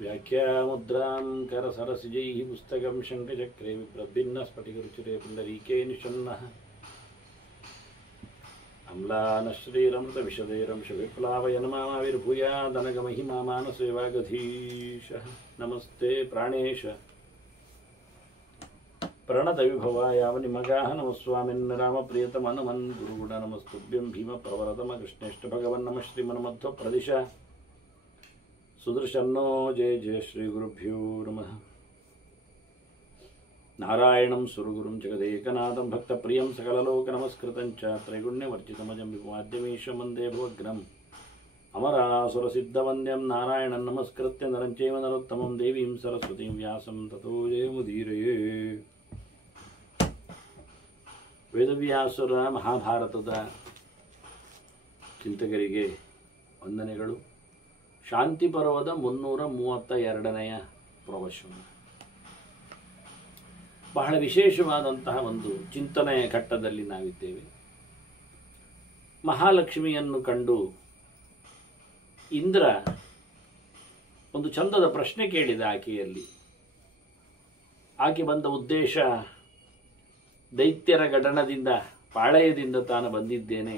व्याख्यामुद्रां करसरसिजैः पुस्तकं शङ्खचक्रे विप्रभिन्नस्फटिकरुचिरे पुण्डरीके निषन्नः अम्लानश्रीरमृतविशदेरंशविप्लावयन्माविर्भूयादनगमहिमा मानसे वागधीशः नमस्ते प्राणेश प्रणतविभवायावनिमगाः नमस्वामिन् रामप्रियतमनमन् गुरुगुण नमस्तुभ्यं भीमप्रवरतम कृष्णेष्ट भगवन् नमः श्रीमन्मध्वप्रदिश सुदर्शन्नो जय जय श्रीगुरुभ्यो नमः नारायणं सुरगुरुं जगदेकनाथं भक्तप्रियं सकललोकनमस्कृतं च त्रैगुण्यवर्जितमजं विपुमाद्यमीशं वन्दे भवग्रम् अमरासुरसिद्धवन्द्यं नारायणं नमस्कृत्य नरं चैव नरोत्तमं देवीं सरस्वतीं व्यासं ततो जयमुदीरये ವೇದವ್ಯಾಸರ ಮಹಾಭಾರತದ ಚಿಂತಕರಿಗೆ ವಂದನೆಗಳು. ಶಾಂತಿ ಪರ್ವದ 332ನೆಯ ಪ್ರವಚನ. ಬಹಳ ವಿಶೇಷವಾದಂತಹ ಒಂದು ಚಿಂತನೆಯ ಘಟ್ಟದಲ್ಲಿ ನಾವಿದ್ದೇವೆ. ಮಹಾಲಕ್ಷ್ಮಿಯನ್ನು ಕಂಡು ಇಂದ್ರ ಒಂದು ಚಂದದ ಪ್ರಶ್ನೆ ಕೇಳಿದ ಆಕೆಯಲ್ಲಿ. ಆಕೆ ಬಂದ ಉದ್ದೇಶ, ದೈತ್ಯರ ಗಡಣದಿಂದ ಪಾಳಯದಿಂದ ತಾನು ಬಂದಿದ್ದೇನೆ,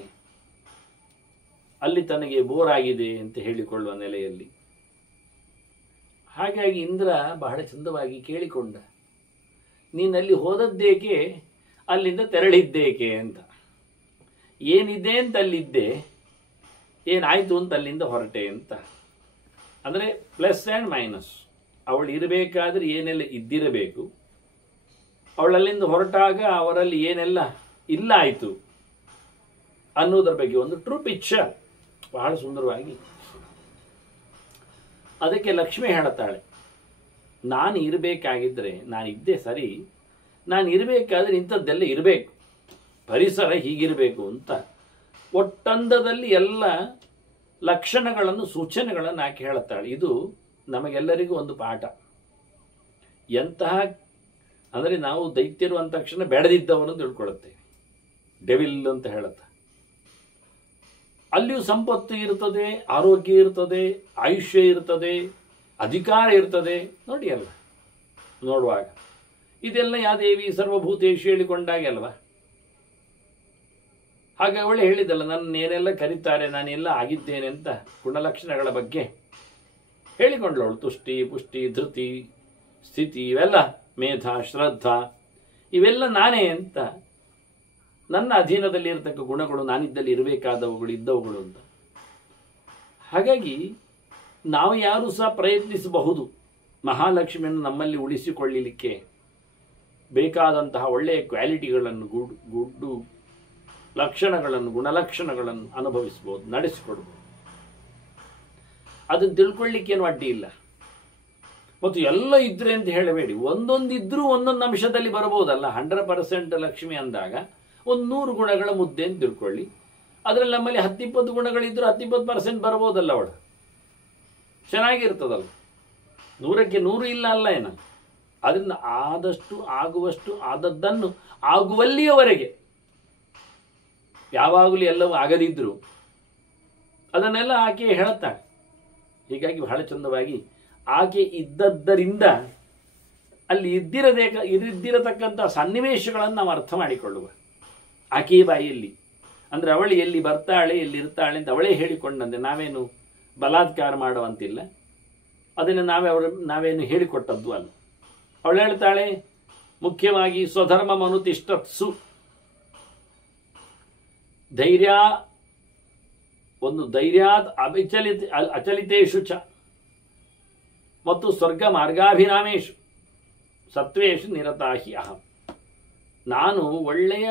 ಅಲ್ಲಿ ತನಗೆ ಬೋರಾಗಿದೆ ಅಂತ ಹೇಳಿಕೊಳ್ಳುವ ನೆಲೆಯಲ್ಲಿ. ಹಾಗಾಗಿ ಇಂದ್ರ ಬಹಳ ಚಂದವಾಗಿ ಕೇಳಿಕೊಂಡ, ನೀನಲ್ಲಿ ಹೋದದ್ದೇಕೆ, ಅಲ್ಲಿಂದ ತೆರಳಿದ್ದೇಕೆ ಅಂತ. ಏನಿದೆ ಅಂತ ಅಲ್ಲಿದ್ದೆ, ಏನಾಯಿತು ಅಂತ ಅಲ್ಲಿಂದ ಹೊರಟೆ ಅಂತ. ಅಂದರೆ ಪ್ಲಸ್ ಆ್ಯಂಡ್ ಮೈನಸ್. ಅವಳು ಇರಬೇಕಾದ್ರೆ ಏನೆಲ್ಲ ಇದ್ದಿರಬೇಕು, ಅವಳಲ್ಲಿಂದ ಹೊರಟಾಗ ಅವರಲ್ಲಿ ಏನೆಲ್ಲ ಇಲ್ಲ ಆಯಿತು ಅನ್ನೋದರ ಬಗ್ಗೆ ಒಂದು ಟ್ರೂ ಪಿಕ್ಚರ್ ಬಹಳ ಸುಂದರವಾಗಿ. ಅದಕ್ಕೆ ಲಕ್ಷ್ಮಿ ಹೇಳುತ್ತಾಳೆ, ನಾನು ಇರಬೇಕಾಗಿದ್ದರೆ ನಾನಿದ್ದೆ ಸರಿ, ನಾನು ಇರಬೇಕಾದ್ರೆ ಇಂಥದ್ದೆಲ್ಲ ಇರಬೇಕು, ಪರಿಸರ ಹೀಗಿರಬೇಕು ಅಂತ ಒಟ್ಟಂದದಲ್ಲಿ ಎಲ್ಲ ಲಕ್ಷಣಗಳನ್ನು ಸೂಚನೆಗಳನ್ನು ಆಕೆ ಹೇಳುತ್ತಾಳೆ. ಇದು ನಮಗೆಲ್ಲರಿಗೂ ಒಂದು ಪಾಠ. ಎಂತಹ ಅಂದರೆ ನಾವು ದೈತ್ಯರು ಅಂದ ತಕ್ಷಣ ಬೆಳೆದಿದ್ದವನು ತಿಳ್ಕೊಳ್ಳುತ್ತೇವೆ, ಡೆವಿಲ್ ಅಂತ ಹೇಳುತ್ತೆ. ಅಲ್ಲಿಯೂ ಸಂಪತ್ತು ಇರ್ತದೆ, ಆರೋಗ್ಯ ಇರ್ತದೆ, ಆಯುಷ್ಯ ಇರ್ತದೆ, ಅಧಿಕಾರ ಇರ್ತದೆ. ನೋಡಿ ಅಲ್ಲ, ನೋಡುವಾಗ ಇದೆಲ್ಲ ಯಾದೇವಿ ಸರ್ವಭೂತೇಶು ಹೇಳಿಕೊಂಡಾಗೆ ಅಲ್ವಾ. ಹಾಗೆ ಅವಳು ಹೇಳಿದಲ್ಲ, ನನ್ನೇನೆಲ್ಲ ಕರೀತಾರೆ, ನಾನೆಲ್ಲ ಆಗಿದ್ದೇನೆ ಅಂತ ಗುಣಲಕ್ಷಣಗಳ ಬಗ್ಗೆ ಹೇಳಿಕೊಂಡ್ಲವಳು. ತುಷ್ಟಿ, ಪುಷ್ಟಿ, ಧೃತಿ, ಸ್ಥಿತಿ, ಇವೆಲ್ಲ ಮೇಧ, ಶ್ರದ್ಧಾ, ಇವೆಲ್ಲ ನಾನೇ ಅಂತ, ನನ್ನ ಅಧೀನದಲ್ಲಿ ಇರತಕ್ಕ ಗುಣಗಳು, ನಾನಿದ್ದಲ್ಲಿ ಇರಬೇಕಾದವುಗಳು, ಇದ್ದವುಗಳು ಅಂತ. ಹಾಗಾಗಿ ನಾವು ಯಾರೂ ಸಹ ಪ್ರಯತ್ನಿಸಬಹುದು ಮಹಾಲಕ್ಷ್ಮಿಯನ್ನು ನಮ್ಮಲ್ಲಿ ಉಳಿಸಿಕೊಳ್ಳಲಿಕ್ಕೆ. ಬೇಕಾದಂತಹ ಒಳ್ಳೆಯ ಕ್ವಾಲಿಟಿಗಳನ್ನು, ಗುಡ್ಡು ಲಕ್ಷಣಗಳನ್ನು, ಗುಣಲಕ್ಷಣಗಳನ್ನು ಅನುಭವಿಸ್ಬೋದು, ನಡೆಸಿಕೊಡ್ಬೋದು. ಅದನ್ನು ತಿಳ್ಕೊಳ್ಳಿಕ್ಕೇನು ಅಡ್ಡಿ ಇಲ್ಲ. ಮತ್ತು ಎಲ್ಲ ಇದ್ರೆ ಅಂತ ಹೇಳಬೇಡಿ, ಒಂದೊಂದಿದ್ರೂ ಒಂದೊಂದು ಅಂಶದಲ್ಲಿ ಬರಬಹುದಲ್ಲ. 100% ಲಕ್ಷ್ಮಿ ಅಂದಾಗ ಒಂದು 100 ಗುಣಗಳ ಮುದ್ದೆ ಅಂತ ತಿಳ್ಕೊಳ್ಳಿ. ಅದರಲ್ಲಿ ನಮ್ಮಲ್ಲಿ 10-20 ಗುಣಗಳಿದ್ರು 10-20% ಬರ್ಬೋದಲ್ಲ, ಅವಳು ಚೆನ್ನಾಗಿರ್ತದಲ್ಲ. 100ಕ್ಕೆ 100 ಇಲ್ಲ ಅಲ್ಲ ಏನ. ಅದರಿಂದ ಆದಷ್ಟು ಆಗುವಷ್ಟು ಆದದ್ದನ್ನು ಆಗುವಲ್ಲಿಯವರೆಗೆ, ಯಾವಾಗಲೂ ಎಲ್ಲವೂ ಆಗದಿದ್ರು ಅದನ್ನೆಲ್ಲ ಆಕೆ ಹೇಳುತ್ತಾಳೆ. ಹೀಗಾಗಿ ಬಹಳ ಚಂದವಾಗಿ ಆಕೆ ಇದ್ದದ್ದರಿಂದ ಅಲ್ಲಿ ಇದ್ದಿರತಕ್ಕಂಥ ಸನ್ನಿವೇಶಗಳನ್ನು ನಾವು ಅರ್ಥ ಮಾಡಿಕೊಳ್ಳುವ. ಆಕೆಯ ಬಾಯಿಯಲ್ಲಿ ಅಂದರೆ ಅವಳು ಎಲ್ಲಿ ಬರ್ತಾಳೆ, ಎಲ್ಲಿರ್ತಾಳೆ ಅಂತ ಅವಳೇ ಹೇಳಿಕೊಂಡಂತೆ. ನಾವೇನು ಬಲಾತ್ಕಾರ ಮಾಡುವಂತಿಲ್ಲ, ಅದನ್ನು ನಾವೇನು ಹೇಳಿಕೊಟ್ಟದ್ದು ಅಲ್ಲ. ಅವಳು ಹೇಳ್ತಾಳೆ, ಮುಖ್ಯವಾಗಿ ಸ್ವಧರ್ಮ ಮನುತಿಷ್ಠತ್ಸು, ಧೈರ್ಯ ಒಂದು ಧೈರ್ಯಾತ್ ಅಚಲಿತೇಶು ಚ ಮತ್ತು ಸ್ವರ್ಗ ಮಾರ್ಗಾಭಿರಾಮೇಶು ಸತ್ವೇಶು ನಿರತಾಹಿ ಅಹಂ. ನಾನು ಒಳ್ಳೆಯ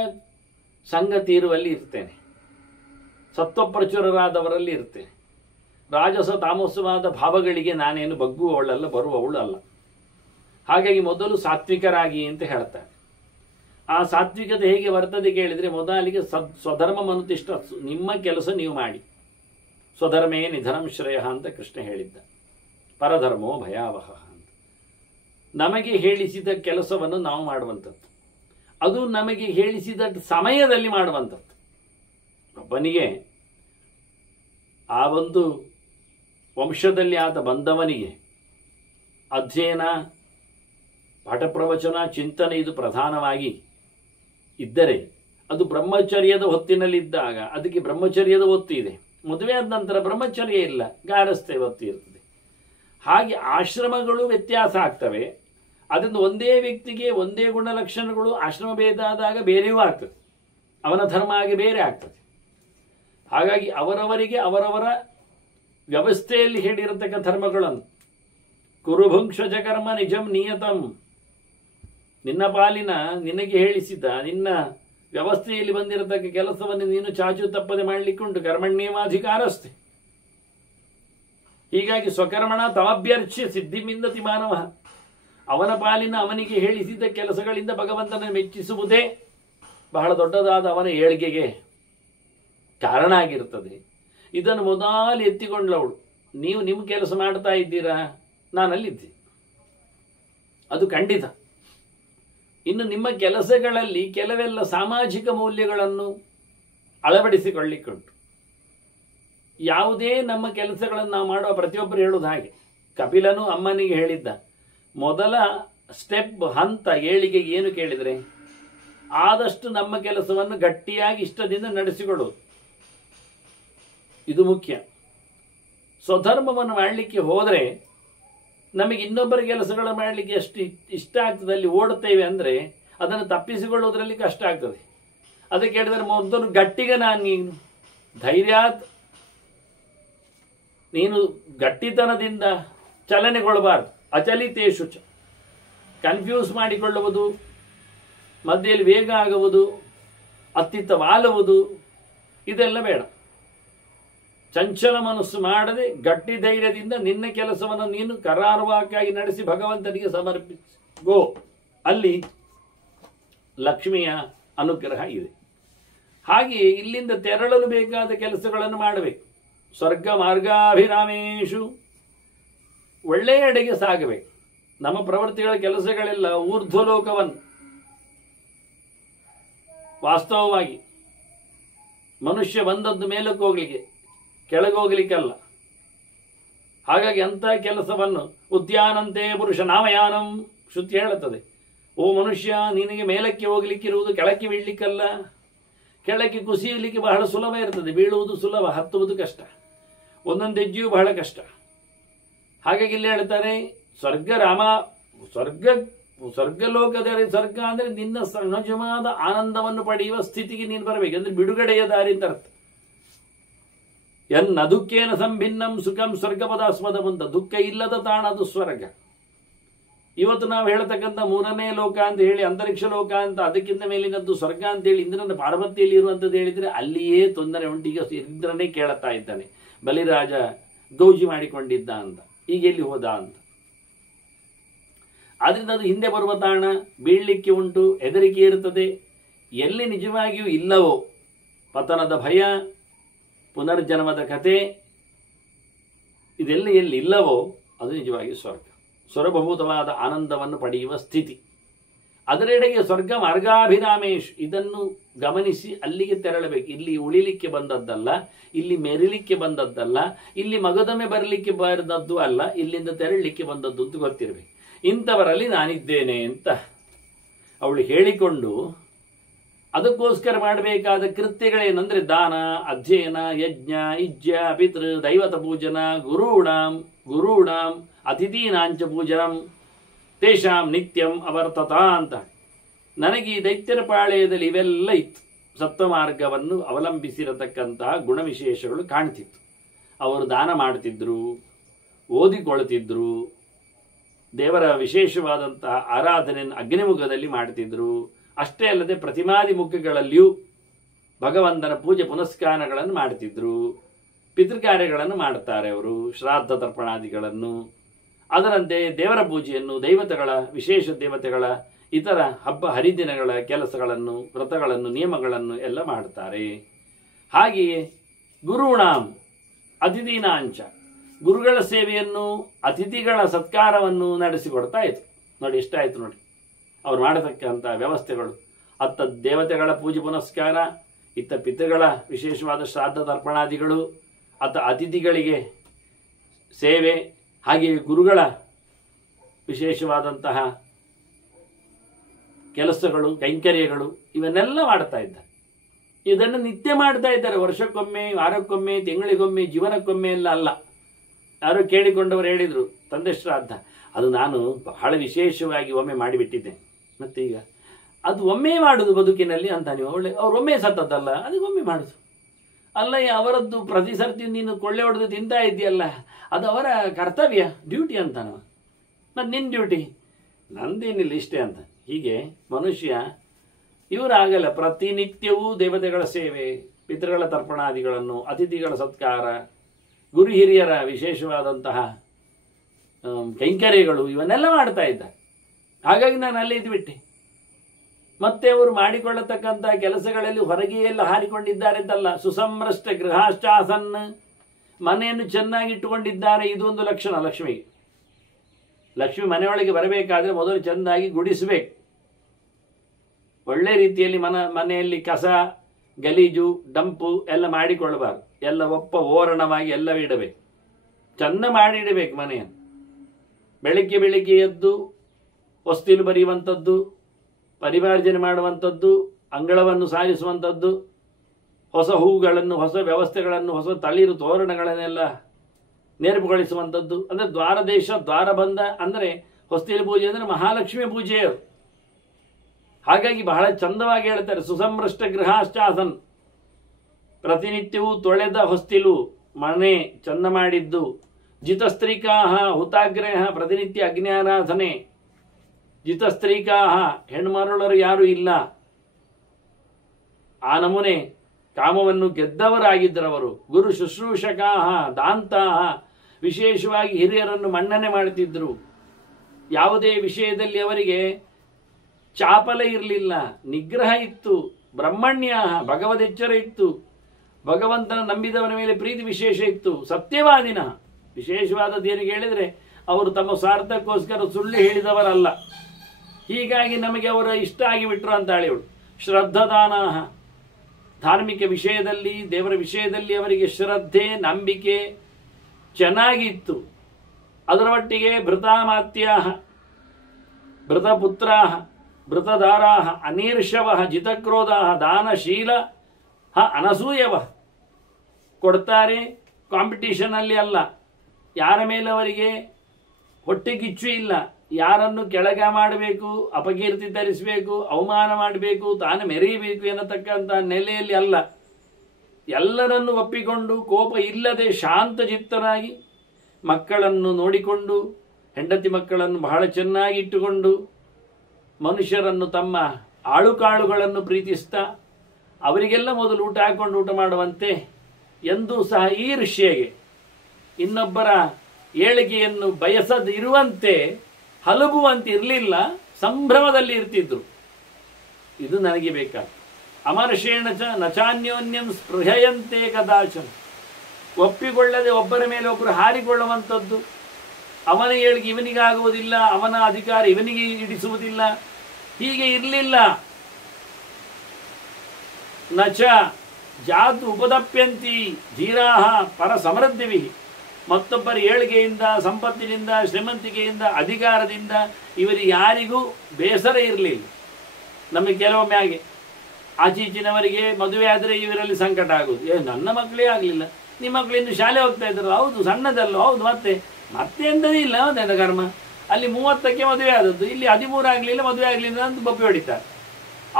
ಸಂಗತಿ ಇರುವಲ್ಲಿ ಇರ್ತೇನೆ, ಸತ್ವಪ್ರಚುರರಾದವರಲ್ಲಿ ಇರ್ತೇನೆ. ರಾಜಸ ತಾಮಸವಾದ ಭಾವಗಳಿಗೆ ನಾನೇನು ಬಗ್ಗುವವಳಲ್ಲ, ಬರುವವಳು ಅಲ್ಲ. ಹಾಗಾಗಿ ಮೊದಲು ಸಾತ್ವಿಕರಾಗಿ ಅಂತ ಹೇಳ್ತಾರೆ. ಆ ಸಾತ್ವಿಕತೆ ಹೇಗೆ ಬರ್ತದೆ ಕೇಳಿದರೆ, ಮೊದಲಿಗೆ ಸ್ವಧರ್ಮ ಮನುತಿಷ್ಠ, ನಿಮ್ಮ ಕೆಲಸ ನೀವು ಮಾಡಿ. ಸ್ವಧರ್ಮೇ ನಿಧನಂ ಶ್ರೇಯ ಅಂತ ಕೃಷ್ಣ ಹೇಳಿದ್ದ. ಪರಧರ್ಮೋ ಭಯಾವಹ ಅಂತ. ನಮಗೆ ಹೇಳಿಸಿದ ಕೆಲಸವನ್ನು ನಾವು ಮಾಡುವಂಥದ್ದು, ಅದು ನಮಗೆ ಹೇಳಿಸಿದ ಸಮಯದಲ್ಲಿ ಮಾಡುವಂಥದ್ದು. ಒಬ್ಬನಿಗೆ ಆ ಒಂದು ವಂಶದಲ್ಲಿ ಆತ ಬಂದವನಿಗೆ ಅಧ್ಯಯನ, ಪಾಠ ಪ್ರವಚನ, ಚಿಂತನೆ ಇದು ಪ್ರಧಾನವಾಗಿ ಇದ್ದರೆ ಅದು ಬ್ರಹ್ಮಚರ್ಯದ ಹೊತ್ತಿನಲ್ಲಿದ್ದಾಗ ಅದಕ್ಕೆ ಬ್ರಹ್ಮಚರ್ಯದ ಒತ್ತು ಇದೆ. ಮದುವೆ ಆದ ನಂತರ ಬ್ರಹ್ಮಚರ್ಯ ಇಲ್ಲ, ಗಾರಸ್ಥೆ ಒತ್ತು ಇರ್ತದೆ. ಹಾಗೆ ಆಶ್ರಮಗಳು ವ್ಯತ್ಯಾಸ ಆಗ್ತವೆ. ಅದರಿಂದ ಒಂದೇ ವ್ಯಕ್ತಿಗೆ ಒಂದೇ ಗುಣಲಕ್ಷಣಗಳು ಆಶ್ರಮ ಭೇದ ಆದಾಗ ಬೇರೆಯೂ ಆಗ್ತದೆ, ಅವನ ಧರ್ಮ ಆಗಿ ಬೇರೆ ಆಗ್ತದೆ. ಹಾಗಾಗಿ ಅವರವರಿಗೆ ಅವರವರ ವ್ಯವಸ್ಥೆಯಲ್ಲಿ ಹೇಳಿರತಕ್ಕ ಧರ್ಮಗಳನ್ನು ಕುರುಭುಂಕ್ಷಜ ಕರ್ಮ ನಿಜಂ ನಿಯತಂ, ನಿನ್ನ ಪಾಲಿನ ನಿನಗೆ ಹೇಳಿಸಿದ ನಿನ್ನ ವ್ಯವಸ್ಥೆಯಲ್ಲಿ ಬಂದಿರತಕ್ಕ ಕೆಲಸವನ್ನು ನೀನು ಚಾಚು ತಪ್ಪದೆ ಮಾಡಲಿಕ್ಕುಂಟು. ಕರ್ಮಣ್ಯೇವಾಧಿಕಾರಸ್ಥೆ. ಹೀಗಾಗಿ ಸ್ವಕರ್ಮಣ ತಮಭ್ಯರ್ಚ್ಯ ಸಿದ್ಧಿಮಿಂದತಿ ಮಾನವ. ಅವನ ಪಾಲಿನ ಅವನಿಗೆ ಹೇಳಿಸಿದ ಕೆಲಸಗಳಿಂದ ಭಗವಂತನ ಮೆಚ್ಚಿಸುವುದೇ ಬಹಳ ದೊಡ್ಡದಾದ ಅವನ ಏಳ್ಗೆಗೆ ಕಾರಣ ಆಗಿರುತ್ತದೆ. ಇದನ್ನು ಮೊದಲು ಎತ್ತಿಕೊಂಡ್ಲವಳು. ನೀವು ನಿಮ್ಮ ಕೆಲಸ ಮಾಡ್ತಾ ಇದ್ದೀರಾ, ನಾನಲ್ಲಿದ್ದೆ, ಅದು ಖಂಡಿತ. ಇನ್ನು ನಿಮ್ಮ ಕೆಲಸಗಳಲ್ಲಿ ಕೆಲವೆಲ್ಲ ಸಾಮಾಜಿಕ ಮೌಲ್ಯಗಳನ್ನು ಅಳವಡಿಸಿಕೊಳ್ಳಿಕ್ಕುಂಟು. ಯಾವುದೇ ನಮ್ಮ ಕೆಲಸಗಳನ್ನು ನಾವು ಮಾಡುವ ಪ್ರತಿಯೊಬ್ಬರು ಹೇಳುವುದು ಹಾಗೆ. ಕಪಿಲನು ಅಮ್ಮನಿಗೆ ಹೇಳಿದ್ದ, ಮೊದಲ ಸ್ಟೆಪ್ ಹಂತ ಏಳಿಗೆಗೆ ಏನು ಕೇಳಿದರೆ, ಆದಷ್ಟು ನಮ್ಮ ಕೆಲಸವನ್ನು ಗಟ್ಟಿಯಾಗಿ ಇಷ್ಟದಿಂದ ನಡೆಸಿಕೊಳ್ಳುವುದು, ಇದು ಮುಖ್ಯ. ಸ್ವಧರ್ಮವನ್ನು ಮಾಡಲಿಕ್ಕೆ ಹೋದರೆ ನಮಗೆ ಇನ್ನೊಬ್ಬರ ಕೆಲಸಗಳು ಮಾಡಲಿಕ್ಕೆ ಎಷ್ಟು ಇಷ್ಟ ಆಗ್ತದೆ, ಅಲ್ಲಿ ಓಡುತ್ತೇವೆ ಅಂದರೆ ಅದನ್ನು ತಪ್ಪಿಸಿಕೊಳ್ಳುವುದರಲ್ಲಿ ಕಷ್ಟ ಆಗ್ತದೆ. ಅದಕ್ಕೆ ಹೇಳಿದರೆ ಮೊದಲು ಗಟ್ಟಿಗ ನೀನು ಧೈರ್ಯಾತ್, ನೀನು ಗಟ್ಟಿತನದಿಂದ ಚಲನೆಗೊಳ್ಳಬಾರ್ದು. ಅಚಲಿತೇಶು ಚ, ಕನ್ಫ್ಯೂಸ್ ಮಾಡಿಕೊಳ್ಳುವುದು, ಮಧ್ಯೆಯಲ್ಲಿ ವೇಗ ಆಗುವುದು, ಅತ್ತಿತ್ತ ವಾಲುವುದು, ಇದೆಲ್ಲ ಬೇಡ. ಚಂಚಲ ಮನಸ್ಸು ಮಾಡದೆ ಗಟ್ಟಿ ಧೈರ್ಯದಿಂದ ನಿನ್ನ ಕೆಲಸವನ್ನು ನೀನು ಕರಾರುವಾಕ್ಕಾಗಿ ನಡೆಸಿ ಭಗವಂತನಿಗೆ ಸಮರ್ಪಿಸೋ. ಅಲ್ಲಿ ಲಕ್ಷ್ಮಿಯ ಅನುಗ್ರಹ ಇದೆ. ಹಾಗೆಯೇ ಇಲ್ಲಿಂದ ತೆರಳಲು ಬೇಕಾದ ಕೆಲಸಗಳನ್ನು ಮಾಡಬೇಕು. ಸ್ವರ್ಗ ಮಾರ್ಗಾಭಿರಾಮೇಶು, ಒಳ್ಳೆಯಡೆಗೆ ಸಾಗಬೇಕು. ನಮ್ಮ ಪ್ರವೃತ್ತಿಗಳ ಕೆಲಸಗಳೆಲ್ಲ ಊರ್ಧ್ವಲೋಕವನ್ನು, ವಾಸ್ತವವಾಗಿ ಮನುಷ್ಯ ಬಂದದ್ದು ಮೇಲಕ್ಕೆ ಹೋಗ್ಲಿಕ್ಕೆ, ಕೆಳಗೆ ಹೋಗ್ಲಿಕ್ಕಲ್ಲ. ಹಾಗಾಗಿ ಅಂಥ ಕೆಲಸವನ್ನು ಉದ್ಯಾನಂತೆ ಪುರುಷ ನಾಮಯಾನಂ ಶ್ರುತಿ ಹೇಳುತ್ತದೆ. ಓ ಮನುಷ್ಯ, ನಿನಗೆ ಮೇಲಕ್ಕೆ ಹೋಗ್ಲಿಕ್ಕಿರುವುದು ಕೆಳಕ್ಕೆ ಬೀಳಲಿಕ್ಕಲ್ಲ. ಕೆಳಕ್ಕೆ ಕುಸಿಯಲಿಕ್ಕೆ ಬಹಳ ಸುಲಭ ಇರ್ತದೆ, ಬೀಳುವುದು ಸುಲಭ, ಹತ್ತುವುದು ಕಷ್ಟ, ಒಂದೊಂದು ಹೆಜ್ಜೆಯೂ ಬಹಳ ಕಷ್ಟ. ಹಾಗಾಗಿ ಇಲ್ಲಿ ಹೇಳ್ತಾರೆ, ಸ್ವರ್ಗಲೋಕದಲ್ಲಿ ಸ್ವರ್ಗ ಅಂದರೆ ನಿನ್ನ ಸಹಜವಾದ ಆನಂದವನ್ನು ಪಡೆಯುವ ಸ್ಥಿತಿಗೆ ನೀನು ಬರಬೇಕು. ಅಂದ್ರೆ ಬಿಡುಗಡೆಯ ದಾರಿ ಅಂತ ಅರ್ಥ. ಎನ್ನ ದುಃಖೇನ ಸಂಭಿನ್ನಂ ಸುಖಂ ಸ್ವರ್ಗಪದಾಸ್ಪದ ಬಂದ, ದುಃಖ ಇಲ್ಲದ ತಾಣ ಅದು ಸ್ವರ್ಗ. ಇವತ್ತು ನಾವು ಹೇಳ್ತಕ್ಕಂಥ ಮೂರನೇ ಲೋಕ ಅಂತ ಹೇಳಿ, ಅಂತರಿಕ್ಷ ಲೋಕ ಅಂತ, ಅದಕ್ಕಿಂತ ಮೇಲಿನದ್ದು ಸ್ವರ್ಗ ಅಂತೇಳಿ ಇಂದ್ರನ ಪಾರ್ವತಿಯಲ್ಲಿ ಇರುವಂಥದ್ದು ಹೇಳಿದರೆ ಅಲ್ಲಿಯೇ ತೊಂದರೆ ಉಂಟು. ಈಗ ಇಂದ್ರನೇ ಕೇಳುತ್ತಾ ಇದ್ದಾನೆ, ಬಲಿರಾಜ ಗೌಜಿ ಮಾಡಿಕೊಂಡಿದ್ದ ಅಂತ, ಈಗ ಎಲ್ಲಿ ಹೋದ ಅಂತ. ಆದ್ರಿಂದ ಅದು ಹಿಂದೆ ಬರುವ ತಾಣ, ಬೀಳಲಿಕ್ಕೆ ಉಂಟು, ಹೆದರಿಕೆ ಇರುತ್ತದೆ. ಎಲ್ಲಿ ನಿಜವಾಗಿಯೂ ಇಲ್ಲವೋ ಪತನದ ಭಯ, ಪುನರ್ಜನ್ಮದ ಕಥೆ, ಇದೆಲ್ಲ ಎಲ್ಲಿ ಇಲ್ಲವೋ ಅದು ನಿಜವಾಗಿಯೂ ಸ್ವರ್ಗ, ಸ್ವರಭೂತವಾದ ಆನಂದವನ್ನು ಪಡೆಯುವ ಸ್ಥಿತಿ. ಅದರೆಡೆಗೆ ಸ್ವರ್ಗ ಮಾರ್ಗಾಭಿರಾಮೇಶ್, ಇದನ್ನು ಗಮನಿಸಿ ಅಲ್ಲಿಗೆ ತೆರಳಬೇಕು. ಇಲ್ಲಿ ಉಳಿಲಿಕ್ಕೆ ಬಂದದ್ದಲ್ಲ, ಇಲ್ಲಿ ಮೆರಿಲಿಕ್ಕೆ ಬಂದದ್ದಲ್ಲ, ಇಲ್ಲಿ ಮಗದೊಮ್ಮೆ ಬರಲಿಕ್ಕೆ ಬಂದದ್ದು ಅಲ್ಲ, ಇಲ್ಲಿಂದ ತೆರಳಲಿಕ್ಕೆ ಬಂದದ್ದು ಅಂತ ಗೊತ್ತಿರಬೇಕು. ಇಂಥವರಲ್ಲಿ ನಾನಿದ್ದೇನೆ ಅಂತ ಅವಳು ಹೇಳಿಕೊಂಡು, ಅದಕ್ಕೋಸ್ಕರ ಮಾಡಬೇಕಾದ ಕೃತ್ಯಗಳೇನೆಂದರೆ ದಾನ, ಅಧ್ಯಯನ, ಯಜ್ಞ, ಇಜ್ಜ, ಪಿತೃ, ದೈವತ ಪೂಜನ, ಗುರುಣಾಂ ಅತಿಥೀನಾಂಚ ಪೂಜನಂ ತೇಷಾಂ ನಿತ್ಯಂ ಅವರ್ತತ ಅಂತ. ನನಗೆ ಈ ದೈತ್ಯರ ಪಾಳೆಯದಲ್ಲಿ ಇವೆಲ್ಲ ಇತ್ತು. ಸಪ್ತಮಾರ್ಗವನ್ನು ಅವಲಂಬಿಸಿರತಕ್ಕಂತಹ ಗುಣವಿಶೇಷಗಳು ಕಾಣ್ತಿತ್ತು. ಅವರು ದಾನ ಮಾಡ್ತಿದ್ರು, ಓದಿಕೊಳ್ತಿದ್ರು, ದೇವರ ವಿಶೇಷವಾದಂತಹ ಆರಾಧನೆಯನ್ನು ಅಗ್ನಿಮುಖದಲ್ಲಿ ಮಾಡ್ತಿದ್ರು. ಅಷ್ಟೇ ಅಲ್ಲದೆ ಪ್ರತಿಮಾದಿ ಮುಖಗಳಲ್ಲಿಯೂ ಭಗವಂತನ ಪೂಜೆ ಪುನಸ್ಕಾರಗಳನ್ನು ಮಾಡ್ತಿದ್ರು. ಪಿತೃಕಾರ್ಯಗಳನ್ನು ಮಾಡ್ತಾರೆ ಅವರು, ಶ್ರಾದ್ದ ತರ್ಪಣಾದಿಗಳನ್ನು. ಅದರಂತೆ ದೇವರ ಪೂಜೆಯನ್ನು, ದೈವತೆಗಳ, ವಿಶೇಷ ದೇವತೆಗಳ ಇತರ ಹಬ್ಬ ಹರಿದಿನಗಳ ಕೆಲಸಗಳನ್ನು, ವ್ರತಗಳನ್ನು, ನಿಯಮಗಳನ್ನು ಎಲ್ಲ ಮಾಡ್ತಾರೆ. ಹಾಗೆಯೇ ಗುರುಣಾಂ ಅತಿಥೀನಾಂಚ, ಗುರುಗಳ ಸೇವೆಯನ್ನು, ಅತಿಥಿಗಳ ಸತ್ಕಾರವನ್ನು ನಡೆಸಿಕೊಡ್ತಾ ಇತ್ತು. ನೋಡಿ ಎಷ್ಟಾಯಿತು ನೋಡಿ ಅವ್ರು ಮಾಡತಕ್ಕಂಥ ವ್ಯವಸ್ಥೆಗಳು. ಅತ್ತ ದೇವತೆಗಳ ಪೂಜೆ ಪುನಸ್ಕಾರ, ಇತ್ತ ಪಿತೃಗಳ ವಿಶೇಷವಾದ ಶ್ರಾದ್ದ ತರ್ಪಣಾದಿಗಳು, ಅತ್ತ ಅತಿಥಿಗಳಿಗೆ ಸೇವೆ, ಹಾಗೆಯೇ ಗುರುಗಳ ವಿಶೇಷವಾದಂತಹ ಕೆಲಸಗಳು, ಕೈಂಕರ್ಯಗಳು ಇವನ್ನೆಲ್ಲ ಮಾಡ್ತಾ ಇದ್ದಾರೆ. ಇದನ್ನು ನಿತ್ಯ ಮಾಡ್ತಾ ಇದ್ದಾರೆ. ವರ್ಷಕ್ಕೊಮ್ಮೆ, ವಾರಕ್ಕೊಮ್ಮೆ, ತಿಂಗಳಿಗೊಮ್ಮೆ, ಜೀವನಕ್ಕೊಮ್ಮೆ ಎಲ್ಲ ಅಲ್ಲ. ಯಾರೋ ಕೇಳಿಕೊಂಡವರು ಹೇಳಿದರು ತಂದೆ ಶ್ರಾದ್ದ, ಅದು ನಾನು ಬಹಳ ವಿಶೇಷವಾಗಿ ಒಮ್ಮೆ ಮಾಡಿಬಿಟ್ಟಿದ್ದೆ, ಮತ್ತೆ ಈಗ ಅದು ಒಮ್ಮೆ ಮಾಡುದು ಬದುಕಿನಲ್ಲಿ ಅಂತ. ನೀವು ಅವ್ರು ಒಮ್ಮೆ ಸತ್ತದ್ದಲ್ಲ, ಅದು ಒಮ್ಮೆ ಮಾಡುದು ಅಲ್ಲ. ಅವರದ್ದು ಪ್ರತಿ ಸರ್ತಿ ನೀನು ಕೊಳ್ಳೆ ಹೊಡೆದು ತಿಂತಾ ಇದ್ದೀಯಲ್ಲ, ಅದು ಅವರ ಕರ್ತವ್ಯ, ಡ್ಯೂಟಿ ಅಂತ. ಮತ್ತು ನಿನ್ನ ಡ್ಯೂಟಿ, ನಂದೇನಿಲ್ಲ ಇಷ್ಟೇ ಅಂತ. ಹೀಗೆ ಮನುಷ್ಯ ಇವರಾಗಲ್ಲ, ಪ್ರತಿನಿತ್ಯವೂ ದೇವತೆಗಳ ಸೇವೆ, ಪಿತೃಗಳ ತರ್ಪಣಾದಿಗಳನ್ನು, ಅತಿಥಿಗಳ ಸತ್ಕಾರ, ಗುರು ಹಿರಿಯರ ವಿಶೇಷವಾದಂತಹ ಕೈಂಕರ್ಯಗಳು ಇವನ್ನೆಲ್ಲ ಮಾಡ್ತಾ ಇದ್ದ. ಹಾಗಾಗಿ ನಾನು ಅಲ್ಲೇ ಇದ್ಬಿಟ್ಟೆ. ಮತ್ತೆ ಅವರು ಮಾಡಿಕೊಳ್ಳತಕ್ಕಂಥ ಕೆಲಸಗಳಲ್ಲಿ ಹೊರಗೆ ಎಲ್ಲ ಹಾರಿಕೊಂಡಿದ್ದಾರೆ ಅಂತಲ್ಲ. ಸುಸಂರಷ್ಟ ಗೃಹಾಶ್ಚಾಸನ್, ಮನೆಯನ್ನು ಚೆನ್ನಾಗಿ ಇಟ್ಟುಕೊಂಡಿದ್ದಾರೆ. ಇದು ಒಂದು ಲಕ್ಷಣ ಲಕ್ಷ್ಮಿಗೆ. ಲಕ್ಷ್ಮಿ ಮನೆಯೊಳಗೆ ಬರಬೇಕಾದ್ರೆ ಮೊದಲು ಚೆನ್ನಾಗಿ ಗುಡಿಸಬೇಕು. ಒಳ್ಳೆ ರೀತಿಯಲ್ಲಿ ಮನೆಯಲ್ಲಿ ಕಸ, ಗಲೀಜು, ಡಂಪು ಎಲ್ಲ ಮಾಡಿಕೊಳ್ಳಬಾರ್ದು. ಎಲ್ಲ ಓರಣವಾಗಿ ಎಲ್ಲವೂ ಇಡಬೇಕು, ಚೆಂದ ಮಾಡಿ ಇಡಬೇಕು ಮನೆಯನ್ನು. ಬೆಳಿಗ್ಗೆ ಎದ್ದು ಹೊಸ್ತಿಲು ಬರೆಯುವಂಥದ್ದು, ಪರಿಮಾರ್ಜನೆ ಮಾಡುವಂಥದ್ದು, ಅಂಗಳವನ್ನು ಸಾರಿಸುವಂಥದ್ದು, ಹೊಸ ಹೂಗಳನ್ನು, ಹೊಸ ವ್ಯವಸ್ಥೆಗಳನ್ನು, ಹೊಸ ತಳಿರು ತೋರಣಗಳನ್ನೆಲ್ಲ ನೇರ್ಪುಗೊಳಿಸುವಂಥದ್ದು. ಅಂದರೆ ದ್ವಾರದೇಶ ದ್ವಾರಬಂಧ ಅಂದರೆ ಹೊಸ್ತಿಲು ಪೂಜೆ ಅಂದರೆ ಮಹಾಲಕ್ಷ್ಮಿ ಪೂಜೆಯರು. ಹಾಗಾಗಿ ಬಹಳ ಚಂದವಾಗಿ ಹೇಳ್ತಾರೆ, ಸುಸಂರಷ್ಟ ಗೃಹಾಶ್ಚಾಸನ್, ಪ್ರತಿನಿತ್ಯವೂ ತೊಳೆದ ಹೊಸ್ತಿಲು, ಮನೆ ಚಂದ ಮಾಡಿದ್ದು. ಜಿತಸ್ತ್ರೀಕಾಹ ಹುತಾಗ್ರಹ, ಪ್ರತಿನಿತ್ಯ ಅಗ್ನಿಯಾರಾಧನೆ. ಜಿತಸ್ತ್ರೀಕಾಹ, ಹೆಣ್ಮರಳರು ಯಾರೂ ಇಲ್ಲ. ಆ ನಮೂನೆ ಕಾಮವನ್ನು ಗೆದ್ದವರಾಗಿದ್ದರವರು. ಗುರು ಶುಶ್ರೂಷಕಾಹ ದಾಂತಾಹ, ವಿಶೇಷವಾಗಿ ಹಿರಿಯರನ್ನು ಮನ್ನಣೆ ಮಾಡುತ್ತಿದ್ದರು. ಯಾವುದೇ ವಿಷಯದಲ್ಲಿ ಅವರಿಗೆ ಚಾಪಲ ಇರಲಿಲ್ಲ, ನಿಗ್ರಹ ಇತ್ತು. ಬ್ರಹ್ಮಣ್ಯ, ಭಗವದೆಚ್ಚರ ಇತ್ತು. ಭಗವಂತನ ನಂಬಿದವನ ಮೇಲೆ ಪ್ರೀತಿ ವಿಶೇಷ ಇತ್ತು. ಸತ್ಯವಾದಿನ, ವಿಶೇಷವಾದದ್ದು ಏನಿಗೆ ಹೇಳಿದರೆ ಅವರು ತಮ್ಮ ಸ್ವಾರ್ಥಕ್ಕೋಸ್ಕರ ಸುಳ್ಳು ಹೇಳಿದವರಲ್ಲ. ಹೀಗಾಗಿ ನಮಗೆ ಅವರ ಇಷ್ಟ ಆಗಿಬಿಟ್ರು ಅಂತ ಹೇಳಿವಳು. ಶ್ರದ್ಧದಾನಾಹ, ಧಾರ್ಮಿಕ ವಿಷಯದಲ್ಲಿ, ದೇವರ ವಿಷಯದಲ್ಲಿ ಅವರಿಗೆ ಶ್ರದ್ಧೆ, ನಂಬಿಕೆ ಚೆನ್ನಾಗಿತ್ತು. ಅದರ ಒಟ್ಟಿಗೆ ಭೃತಾಮಾತ್ಯಾಹ, ಭೃತಪುತ್ರಾಹ, ಭೃತದಾರಾಹ, ಅನೀರ್ಷವ, ಜಿತಕ್ರೋಧಾಹ, ದಾನಶೀಲ ಅನಸೂಯವ, ಕೊಡ್ತಾರೆ. ಕಾಂಪಿಟೀಷನ್ ಅಲ್ಲಿ ಅಲ್ಲ, ಯಾರ ಮೇಲೆ ಅವರಿಗೆ ಹೊಟ್ಟೆ ಕಿಚ್ಚು ಇಲ್ಲ. ಯಾರನ್ನು ಕೆಳಗ ಮಾಡಬೇಕು, ಅಪಕೀರ್ತಿ ತರಿಸಬೇಕು, ಅವಮಾನ ಮಾಡಬೇಕು, ತಾನು ಮೆರೆಯಬೇಕು ಎನ್ನತಕ್ಕಂಥ ನೆಲೆಯಲ್ಲಿ ಅಲ್ಲ. ಎಲ್ಲರನ್ನು ಒಪ್ಪಿಕೊಂಡು ಕೋಪ ಇಲ್ಲದೆ ಶಾಂತಚಿತ್ತರಾಗಿ ಮಕ್ಕಳನ್ನು ನೋಡಿಕೊಂಡು, ಹೆಂಡತಿ ಮಕ್ಕಳನ್ನು ಬಹಳ ಚೆನ್ನಾಗಿ ಇಟ್ಟುಕೊಂಡು, ಮನುಷ್ಯರನ್ನು ತಮ್ಮ ಆಳುಕಾಳುಗಳನ್ನು ಪ್ರೀತಿಸ್ತಾ ಅವರಿಗೆಲ್ಲ ಮೊದಲು ಊಟ ಹಾಕೊಂಡು ಊಟ ಮಾಡುವಂತೆ, ಎಂದೂ ಸಹ ಈ ಋಷಿಯಗೆ ಇನ್ನೊಬ್ಬರ ಏಳಿಗೆಯನ್ನು ಬಯಸದಿರುವಂತೆ, ಹಲಬುವಂತೆ ಇರಲಿಲ್ಲ. ಸಂಭ್ರಮದಲ್ಲಿ ಇರ್ತಿದ್ರು. ಇದು ನನಗೆ ಬೇಕಾದ. ಅಮರ್ಷೇಣ ಚ ನಚಾನ್ಯೋನ್ಯಂ ಸ್ಪೃಹಯಂತೆ ಕದಾಚನ, ಒಪ್ಪಿಕೊಳ್ಳದೆ ಒಬ್ಬರ ಮೇಲೆ ಒಬ್ಬರು ಹಾರಿಕೊಳ್ಳುವಂಥದ್ದು. ಅವನ ಏಳಿಗೆ ಇವನಿಗಾಗುವುದಿಲ್ಲ, ಅವನ ಅಧಿಕಾರ ಇವನಿಗೆ ಇಡಿಸುವುದಿಲ್ಲ, ಹೀಗೆ ಇರಲಿಲ್ಲ. ನಚ ಜಾತು ಉಪದಪ್ಯಂತಿ ಧೀರಾಹ ಪರ ಸಮೃದ್ಧಿವಿ, ಮತ್ತೊಬ್ಬರ ಏಳಿಗೆಯಿಂದ, ಸಂಪತ್ತಿನಿಂದ, ಶ್ರೀಮಂತಿಕೆಯಿಂದ, ಅಧಿಕಾರದಿಂದ ಇವರು ಯಾರಿಗೂ ಬೇಸರ ಇರಲಿಲ್ಲ. ನಮಗೆ ಕೆಲವೊಮ್ಮೆ ಹಾಗೆ ಆಚೀಚಿನವರಿಗೆ ಮದುವೆ ಆದರೆ ಇವರಲ್ಲಿ ಸಂಕಟ ಆಗುವುದು. ನನ್ನ ಮಕ್ಕಳೇ ಆಗಲಿಲ್ಲ, ನಿಮ್ಮ ಮಕ್ಕಳು ಇನ್ನು ಶಾಲೆ ಹೋಗ್ತಾ ಇದ್ರು, ಹೌದು ಸಣ್ಣದಲ್ಲ, ಹೌದು ಮತ್ತೆ ಎಂತದೇ ಇಲ್ಲ, ನನ್ನ ಕರ್ಮ. ಅಲ್ಲಿ 30ಕ್ಕೆ ಮದುವೆ ಆದದ್ದು, ಇಲ್ಲಿ 13 ಆಗಲಿಲ್ಲ, ಮದುವೆ ಆಗಲಿಲ್ಲ ಅಂತ ಬಪ್ಪೆ ಹೊಡಿತಾರೆ.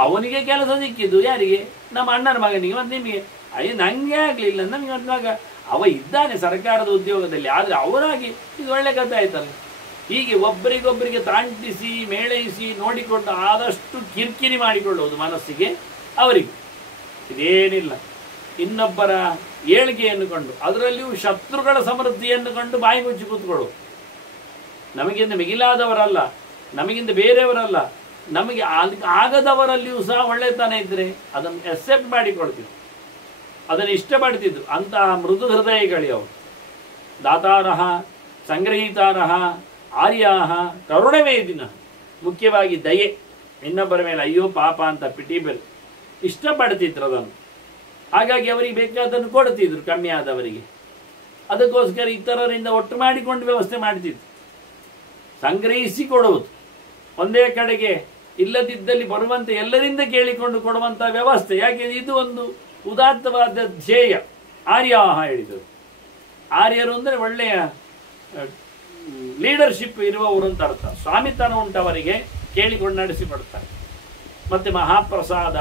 ಅವನಿಗೆ ಕೆಲಸ ಸಿಕ್ಕಿದ್ದು ಯಾರಿಗೆ? ನಮ್ಮ ಅಣ್ಣನ ಮಗನಿಗೆ. ಮತ್ತು ನಿಮಗೆ ಅಯ್ಯ ನನಗೆ ಆಗಲಿಲ್ಲ, ನಮಗೆ ಒಂದು ಮಗ ಅವ ಇದ್ದಾನೆ ಸರ್ಕಾರದ ಉದ್ಯೋಗದಲ್ಲಿ, ಆದರೆ ಅವರಾಗಿ ಇದು ಒಳ್ಳೆ ಕಥೆ ಆಯ್ತಲ್ಲ. ಹೀಗೆ ಒಬ್ಬರಿಗೊಬ್ಬರಿಗೆ ತಾಂಟಿಸಿ ಮೇಳೈಸಿ ನೋಡಿಕೊಂಡು ಆದಷ್ಟು ಕಿರಿಕಿರಿ ಮಾಡಿಕೊಳ್ಳುವುದು ಮನಸ್ಸಿಗೆ ಅವರಿಗೆ. ಇದೇನಿಲ್ಲ, ಇನ್ನೊಬ್ಬರ ಏಳಿಗೆಯನ್ನು ಕಂಡು, ಅದರಲ್ಲಿಯೂ ಶತ್ರುಗಳ ಸಮೃದ್ಧಿಯನ್ನು ಕಂಡು ಬಾಯಿ ಮುಚ್ಚಿ ಕೂತ್ಕೊಳ್ಳುವುದು. ನಮಗಿಂತ ಮಿಗಿಲಾದವರಲ್ಲ, ನಮಗಿಂತ ಬೇರೆಯವರಲ್ಲ, ನಮಗೆ ಆಗದವರಲ್ಲಿಯೂ ಸಹ ಒಳ್ಳೆತನ ಇದ್ದರೆ ಅದನ್ನು ಎಕ್ಸೆಪ್ಟ್ ಮಾಡಿಕೊಳ್ತೀವಿ, ಅದನ್ನು ಇಷ್ಟಪಡ್ತಿದ್ರು. ಅಂತಹ ಮೃದು ಹೃದಯಗಳಿಯವರು. ದಾತಾರಹ, ಸಂಗ್ರಹೀತಾರಹ, ಆರ್ಯಾಹ, ಕರುಣವೇದಿನ, ಮುಖ್ಯವಾಗಿ ದಯೆ, ಇನ್ನೊಬ್ಬರ ಮೇಲೆ ಅಯ್ಯೋ ಪಾಪ ಅಂತ ಪಿಟಿ ಬೆಲ್ ಇಷ್ಟಪಡ್ತಿದ್ರು ಅದನ್ನು. ಹಾಗಾಗಿ ಅವರಿಗೆ ಬೇಕಾದನ್ನು ಕೊಡ್ತಿದ್ರು ಕಮ್ಮಿ ಆದವರಿಗೆ. ಅದಕ್ಕೋಸ್ಕರ ಇತರರಿಂದ ಒಟ್ಟು ಮಾಡಿಕೊಂಡು ವ್ಯವಸ್ಥೆ ಮಾಡ್ತಿದ್ರು. ಸಂಗ್ರಹಿಸಿ ಕೊಡುವುದು, ಒಂದೇ ಕಡೆಗೆ ಇಲ್ಲದಿದ್ದಲ್ಲಿ ಬರುವಂತೆ ಎಲ್ಲರಿಂದ ಕೇಳಿಕೊಂಡು ಕೊಡುವಂತಹ ವ್ಯವಸ್ಥೆ. ಯಾಕೆಂದ್ರೆ ಇದು ಒಂದು ಉದಾತ್ತವಾದ ಧ್ಯೇಯ. ಆರ್ಯಾಹ ಹೇಳಿದರು. ಆರ್ಯರು ಅಂದರೆ ಒಳ್ಳೆಯ ಲೀಡರ್ಶಿಪ್ ಇರುವವರು ಅಂತ ಅರ್ಥ. ಸ್ವಾಮಿತನ ಉಂಟವರಿಗೆ ಕೇಳಿಕೊಂಡು ನಡೆಸಿಕೊಡ್ತಾರೆ. ಮತ್ತೆ ಮಹಾಪ್ರಸಾದ,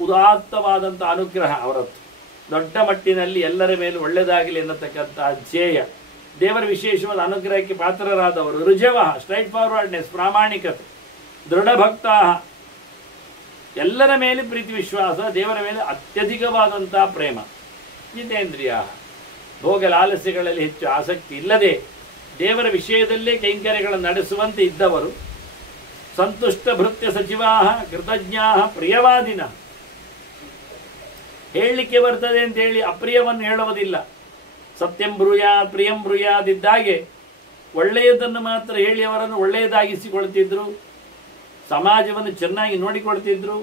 ಉದಾತ್ತವಾದಂಥ ಅನುಗ್ರಹ ಅವರದ್ದು. ದೊಡ್ಡ ಮಟ್ಟಿನಲ್ಲಿ ಎಲ್ಲರ ಮೇಲೆ ಒಳ್ಳೆಯದಾಗಲಿ ಎನ್ನತಕ್ಕಂಥ ಧ್ಯೇಯ. ದೇವರ ವಿಶೇಷವಾದ ಅನುಗ್ರಹಕ್ಕೆ ಪಾತ್ರರಾದವರು. ರುಜವ, ಸ್ಟ್ರೈಟ್ ಫಾರ್ವರ್ಡ್ನೆಸ್, ಪ್ರಾಮಾಣಿಕತೆ. ದೃಢಭಕ್ತ, ಎಲ್ಲರ ಮೇಲೆ ಪ್ರೀತಿ ವಿಶ್ವಾಸ, ದೇವರ ಮೇಲೆ ಅತ್ಯಧಿಕವಾದಂತಹ ಪ್ರೇಮ. ಜಿತೇಂದ್ರಿಯ, ಭೋಗ ಲಾಲಸ್ಯಗಳಲ್ಲಿ ಹೆಚ್ಚು ಆಸಕ್ತಿ ಇಲ್ಲದೆ ದೇವರ ವಿಷಯದಲ್ಲೇ ಕೈಂಕರ್ಯಗಳನ್ನು ನಡೆಸುವಂತೆ ಇದ್ದವರು. ಸಂತುಷ್ಟ ಭೃತ್ಯ ಸಚಿವಾ, ಕೃತಜ್ಞಾ, ಪ್ರಿಯವಾದಿನ. ಹೇಳಲಿಕ್ಕೆ ಬರ್ತದೆ ಅಂತೇಳಿ ಅಪ್ರಿಯವನ್ನು ಹೇಳುವುದಿಲ್ಲ. ಸತ್ಯಂ ಬ್ರೂಯಾತ್ ಪ್ರಿಯಂ ಬ್ರೂಯಾದಿದ್ದಾಗೆ ಒಳ್ಳೆಯದನ್ನು ಮಾತ್ರ ಹೇಳಿ ಅವರನ್ನು ಒಳ್ಳೆಯದಾಗಿಸಿಕೊಳ್ತಿದ್ರು. ಸಮಾಜವನ್ನು ಚೆನ್ನಾಗಿ ನೋಡಿಕೊಳ್ತಿದ್ರು.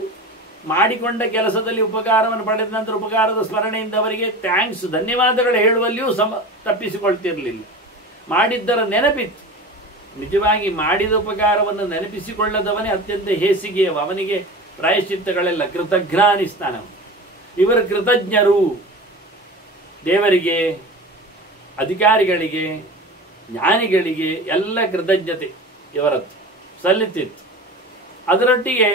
ಮಾಡಿಕೊಂಡ ಕೆಲಸದಲ್ಲಿ ಉಪಕಾರವನ್ನು ಪಡೆದ ನಂತರ ಉಪಕಾರದ ಸ್ಮರಣೆಯಿಂದ ಅವರಿಗೆ ಥ್ಯಾಂಕ್ಸ್, ಧನ್ಯವಾದಗಳು ಹೇಳುವಲ್ಲಿಯೂ ತಪ್ಪಿಸಿಕೊಳ್ತಿರಲಿಲ್ಲ. ಮಾಡಿದ್ದರ ನೆನಪಿತ್ತು. ನಿಜವಾಗಿ ಮಾಡಿದ ಉಪಕಾರವನ್ನು ನೆನಪಿಸಿಕೊಳ್ಳದವನೇ ಅತ್ಯಂತ ಹೇಸಿಗೆಯವ. ಅವನಿಗೆ ಪ್ರಾಯಶ್ಚಿತ್ತಗಳೆಲ್ಲ ಕೃತಜ್ಞಾನಿ ಸ್ನಾನ. ಇವರು ಕೃತಜ್ಞರು. ದೇವರಿಗೆ, ಅಧಿಕಾರಿಗಳಿಗೆ, ಜ್ಞಾನಿಗಳಿಗೆ ಎಲ್ಲ ಕೃತಜ್ಞತೆ ಇವರದ್ದು ಸಲ್ಲಿತಿತ್ತು. ಅದರೊಟ್ಟಿಗೆ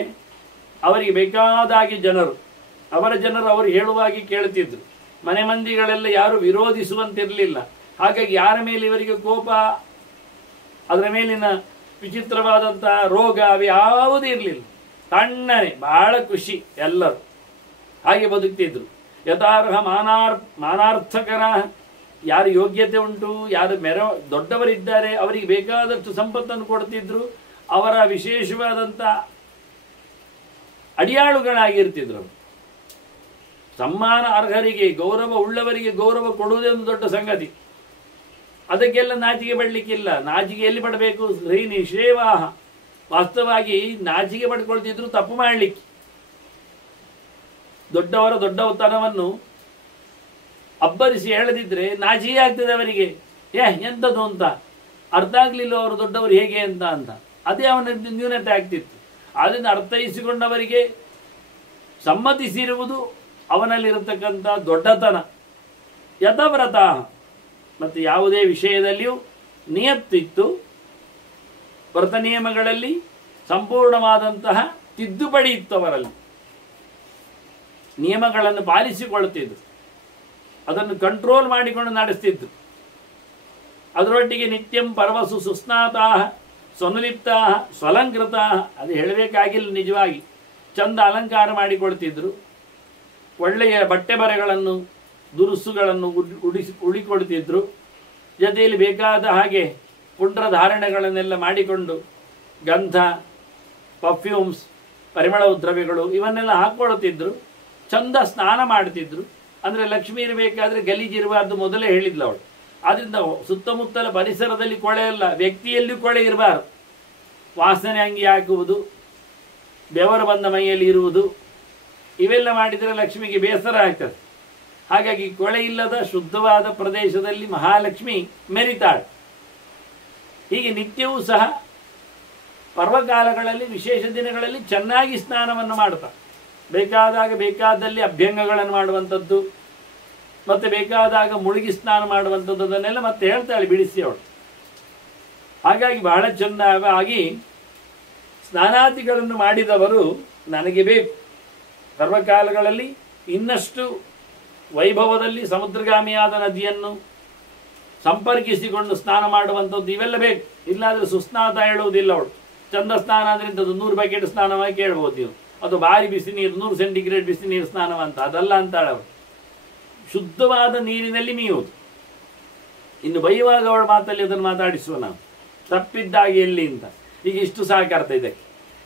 ಅವರಿಗೆ ಬೇಕಾದಾಗಿ ಜನರು, ಅವರ ಜನರು ಅವರು ಹೇಳುವಾಗಿ ಕೇಳುತ್ತಿದ್ದರು. ಮನೆ ಮಂದಿಗಳೆಲ್ಲ ಯಾರು ವಿರೋಧಿಸುವಂತಿರಲಿಲ್ಲ. ಹಾಗಾಗಿ ಯಾರ ಮೇಲೆ ಇವರಿಗೆ ಕೋಪ, ಅದರ ಮೇಲಿನ ವಿಚಿತ್ರವಾದಂತಹ ರೋಗ ಅವು ಯಾವುದೂ ಇರಲಿಲ್ಲ. ತಣ್ಣನೆ ಬಹಳ ಖುಷಿ ಎಲ್ಲರೂ. ಹಾಗೆ ಬದುಕ್ತಿದ್ರು. ಯಥಾರ್ಹ ಮಾನಾರ್ಥಕರ, ಯಾರು ಯೋಗ್ಯತೆ ಉಂಟು, ಯಾರು ದೊಡ್ಡವರಿದ್ದಾರೆ ಅವರಿಗೆ ಬೇಕಾದಷ್ಟು ಸಂಪತ್ತನ್ನು ಕೊಡ್ತಿದ್ರು. ಅವರ ವಿಶೇಷವಾದಂಥ ಅಡಿಯಾಳುಗಳಾಗಿರ್ತಿದ್ರು. ಸಮ್ಮಾನ ಅರ್ಹರಿಗೆ, ಗೌರವ ಉಳ್ಳವರಿಗೆ ಗೌರವ ಕೊಡುವುದೇ ಒಂದು ದೊಡ್ಡ ಸಂಗತಿ. ಅದಕ್ಕೆಲ್ಲ ನಾಚಿಕೆ ಪಡಲಿಕ್ಕಿಲ್ಲ. ನಾಚಿಕೆ ಎಲ್ಲಿ ಪಡಬೇಕು? ಶ್ರೀನಿ ಶ್ರೇವಾಹ. ವಾಸ್ತವವಾಗಿ ನಾಚಿಕೆ ಪಡ್ಕೊಳ್ತಿದ್ರು ತಪ್ಪು ಮಾಡಲಿಕ್ಕೆ. ದೊಡ್ಡವರ ದೊಡ್ಡತನವನ್ನು ಅಬ್ಬರಿಸಿ ಹೇಳದಿದ್ರೆ ನಾಚಿಕೆ ಆಗ್ತದೆ ಅವರಿಗೆ. ಎಂಥದ್ದು ಅಂತ ಅರ್ಥ ಆಗ್ಲಿಲ್ಲ ಅವರು ದೊಡ್ಡವರು ಹೇಗೆ ಅಂತ ಅದೇ ಅವನ ನ್ಯೂನತೆ ಆಗ್ತಿತ್ತು. ಅದನ್ನು ಅರ್ಥೈಸಿಕೊಂಡವರಿಗೆ ಸಮ್ಮತಿಸಿರುವುದು ಅವನಲ್ಲಿರತಕ್ಕಂಥ ದೊಡ್ಡತನ. ಯಥವ್ರತ, ಮತ್ತು ಯಾವುದೇ ವಿಷಯದಲ್ಲಿಯೂ ನಿಯತ್ತಿತ್ತು. ವ್ರತ ನಿಯಮಗಳಲ್ಲಿ ಸಂಪೂರ್ಣವಾದಂತಹ ತಿದ್ದುಪಡಿ ಇತ್ತು ಅವರಲ್ಲಿ. ನಿಯಮಗಳನ್ನು ಪಾಲಿಸಿಕೊಳ್ಳುತ್ತಿದ್ದು, ಅದನ್ನು ಕಂಟ್ರೋಲ್ ಮಾಡಿಕೊಂಡು ನಡೆಸ್ತಿದ್ದು. ಅದರೊಟ್ಟಿಗೆ ನಿತ್ಯಂ ಪರ್ವಸು ಸುಸ್ನಾತಾ ಸ್ವನುಲಿಪ್ತಾ ಸ್ವಲಂಕೃತಾ. ಅದು ಹೇಳಬೇಕಾಗಿಲ್ಲ. ನಿಜವಾಗಿ ಚಂದ ಅಲಂಕಾರ ಮಾಡಿಕೊಳ್ತಿದ್ರು. ಒಳ್ಳೆಯ ಬಟ್ಟೆ ಬರೆಗಳನ್ನು, ದುರುಸುಗಳನ್ನು ಉಳಿಕೊಳ್ತಿದ್ರು. ಜೊತೆಯಲ್ಲಿ ಬೇಕಾದ ಹಾಗೆ ಪುಂಡ್ರ ಧಾರಣೆಗಳನ್ನೆಲ್ಲ ಮಾಡಿಕೊಂಡು ಗಂಧ, ಪರ್ಫ್ಯೂಮ್ಸ್, ಪರಿಮಳ ದ್ರವ್ಯಗಳು ಇವನ್ನೆಲ್ಲ ಹಾಕ್ಕೊಳ್ತಿದ್ರು. ಚಂದ ಸ್ನಾನ ಮಾಡ್ತಿದ್ರು. ಅಂದರೆ ಲಕ್ಷ್ಮೀ ಇರಬೇಕಾದ್ರೆ ಗಲೀಜಿರಬಾರ್ದು ಮೊದಲೇ ಹೇಳಿದ್ಲು ಅವಳು. ಆದ್ದರಿಂದ ಸುತ್ತಮುತ್ತಲ ಪರಿಸರದಲ್ಲಿ ಕೊಳೆ ಅಲ್ಲ, ವ್ಯಕ್ತಿಯಲ್ಲೂ ಕೊಳೆ ಇರಬಾರ್ದು. ವಾಸನೆ ಅಂಗಿ ಹಾಕುವುದು, ಬೆವರು ಬಂದ ಮೈಯಲ್ಲಿ ಇರುವುದು, ಇವೆಲ್ಲ ಮಾಡಿದರೆ ಲಕ್ಷ್ಮಿಗೆ ಬೇಸರ ಆಗ್ತದೆ. ಹಾಗಾಗಿ ಕೊಳೆ ಇಲ್ಲದ ಶುದ್ಧವಾದ ಪ್ರದೇಶದಲ್ಲಿ ಮಹಾಲಕ್ಷ್ಮಿ ಮೆರಿತಾಳೆ. ಹೀಗೆ ನಿತ್ಯವೂ ಸಹ ಪರ್ವಕಾಲಗಳಲ್ಲಿ, ವಿಶೇಷ ದಿನಗಳಲ್ಲಿ ಚೆನ್ನಾಗಿ ಸ್ನಾನವನ್ನು ಮಾಡ್ತಾ, ಬೇಕಾದಾಗ ಬೇಕಾದಲ್ಲಿ ಅಭ್ಯಂಗಗಳನ್ನು ಮಾಡುವಂಥದ್ದು, ಮತ್ತೆ ಬೇಕಾದಾಗ ಮುಳುಗಿ ಸ್ನಾನ ಮಾಡುವಂಥದ್ದು, ಅದನ್ನೆಲ್ಲ ಮತ್ತೆ ಹೇಳ್ತಾಳೆ ಬಿಡಿಸಿ ಅವಳು. ಹಾಗಾಗಿ ಬಹಳ ಚೆನ್ನಾಗಿ ಸ್ನಾನಾದಿಗಳನ್ನು ಮಾಡಿದವರು ನನಗೆ ಬೇಕು. ಪರ್ವಕಾಲಗಳಲ್ಲಿ ಇನ್ನಷ್ಟು ವೈಭವದಲ್ಲಿ ಸಮುದ್ರಗಾಮಿಯಾದ ನದಿಯನ್ನು ಸಂಪರ್ಕಿಸಿಕೊಂಡು ಸ್ನಾನ ಮಾಡುವಂಥದ್ದು ಇವೆಲ್ಲ ಬೇಕು. ಇಲ್ಲಾದರೆ ಸುಸ್ನಾತ ಹೇಳುವುದಿಲ್ಲ ಅವಳು. ಚಂದ ಸ್ನಾನ ಅಂದರೆ ಇಂಥದ್ದು 100 ಬಕೆಟ್ ಸ್ನಾನವಾಗಿ ಕೇಳ್ಬೋದು ನೀವು. ಅದು ಭಾರಿ ಬಿಸಿ ನೀರು, 100 ಸೆಂಟಿಗ್ರೇಡ್ ಬಿಸಿ ನೀರು ಸ್ನಾನವಂತ ಅದಲ್ಲ ಅಂತಾಳೆ ಅವಳು. ಶುದ್ಧವಾದ ನೀರಿನಲ್ಲಿ ಮೀಯುವುದು. ಇನ್ನು ಬೈಯುವಾಗ ಅವಳ ಮಾತಲ್ಲಿ ಅದನ್ನು ಮಾತಾಡಿಸುವ ನಾವು, ತಪ್ಪಿದ್ದಾಗೆ ಎಲ್ಲಿ ಅಂತ. ಈಗ ಇಷ್ಟು ಸಾಕಾರ್ಥ ಇದಕ್ಕೆ.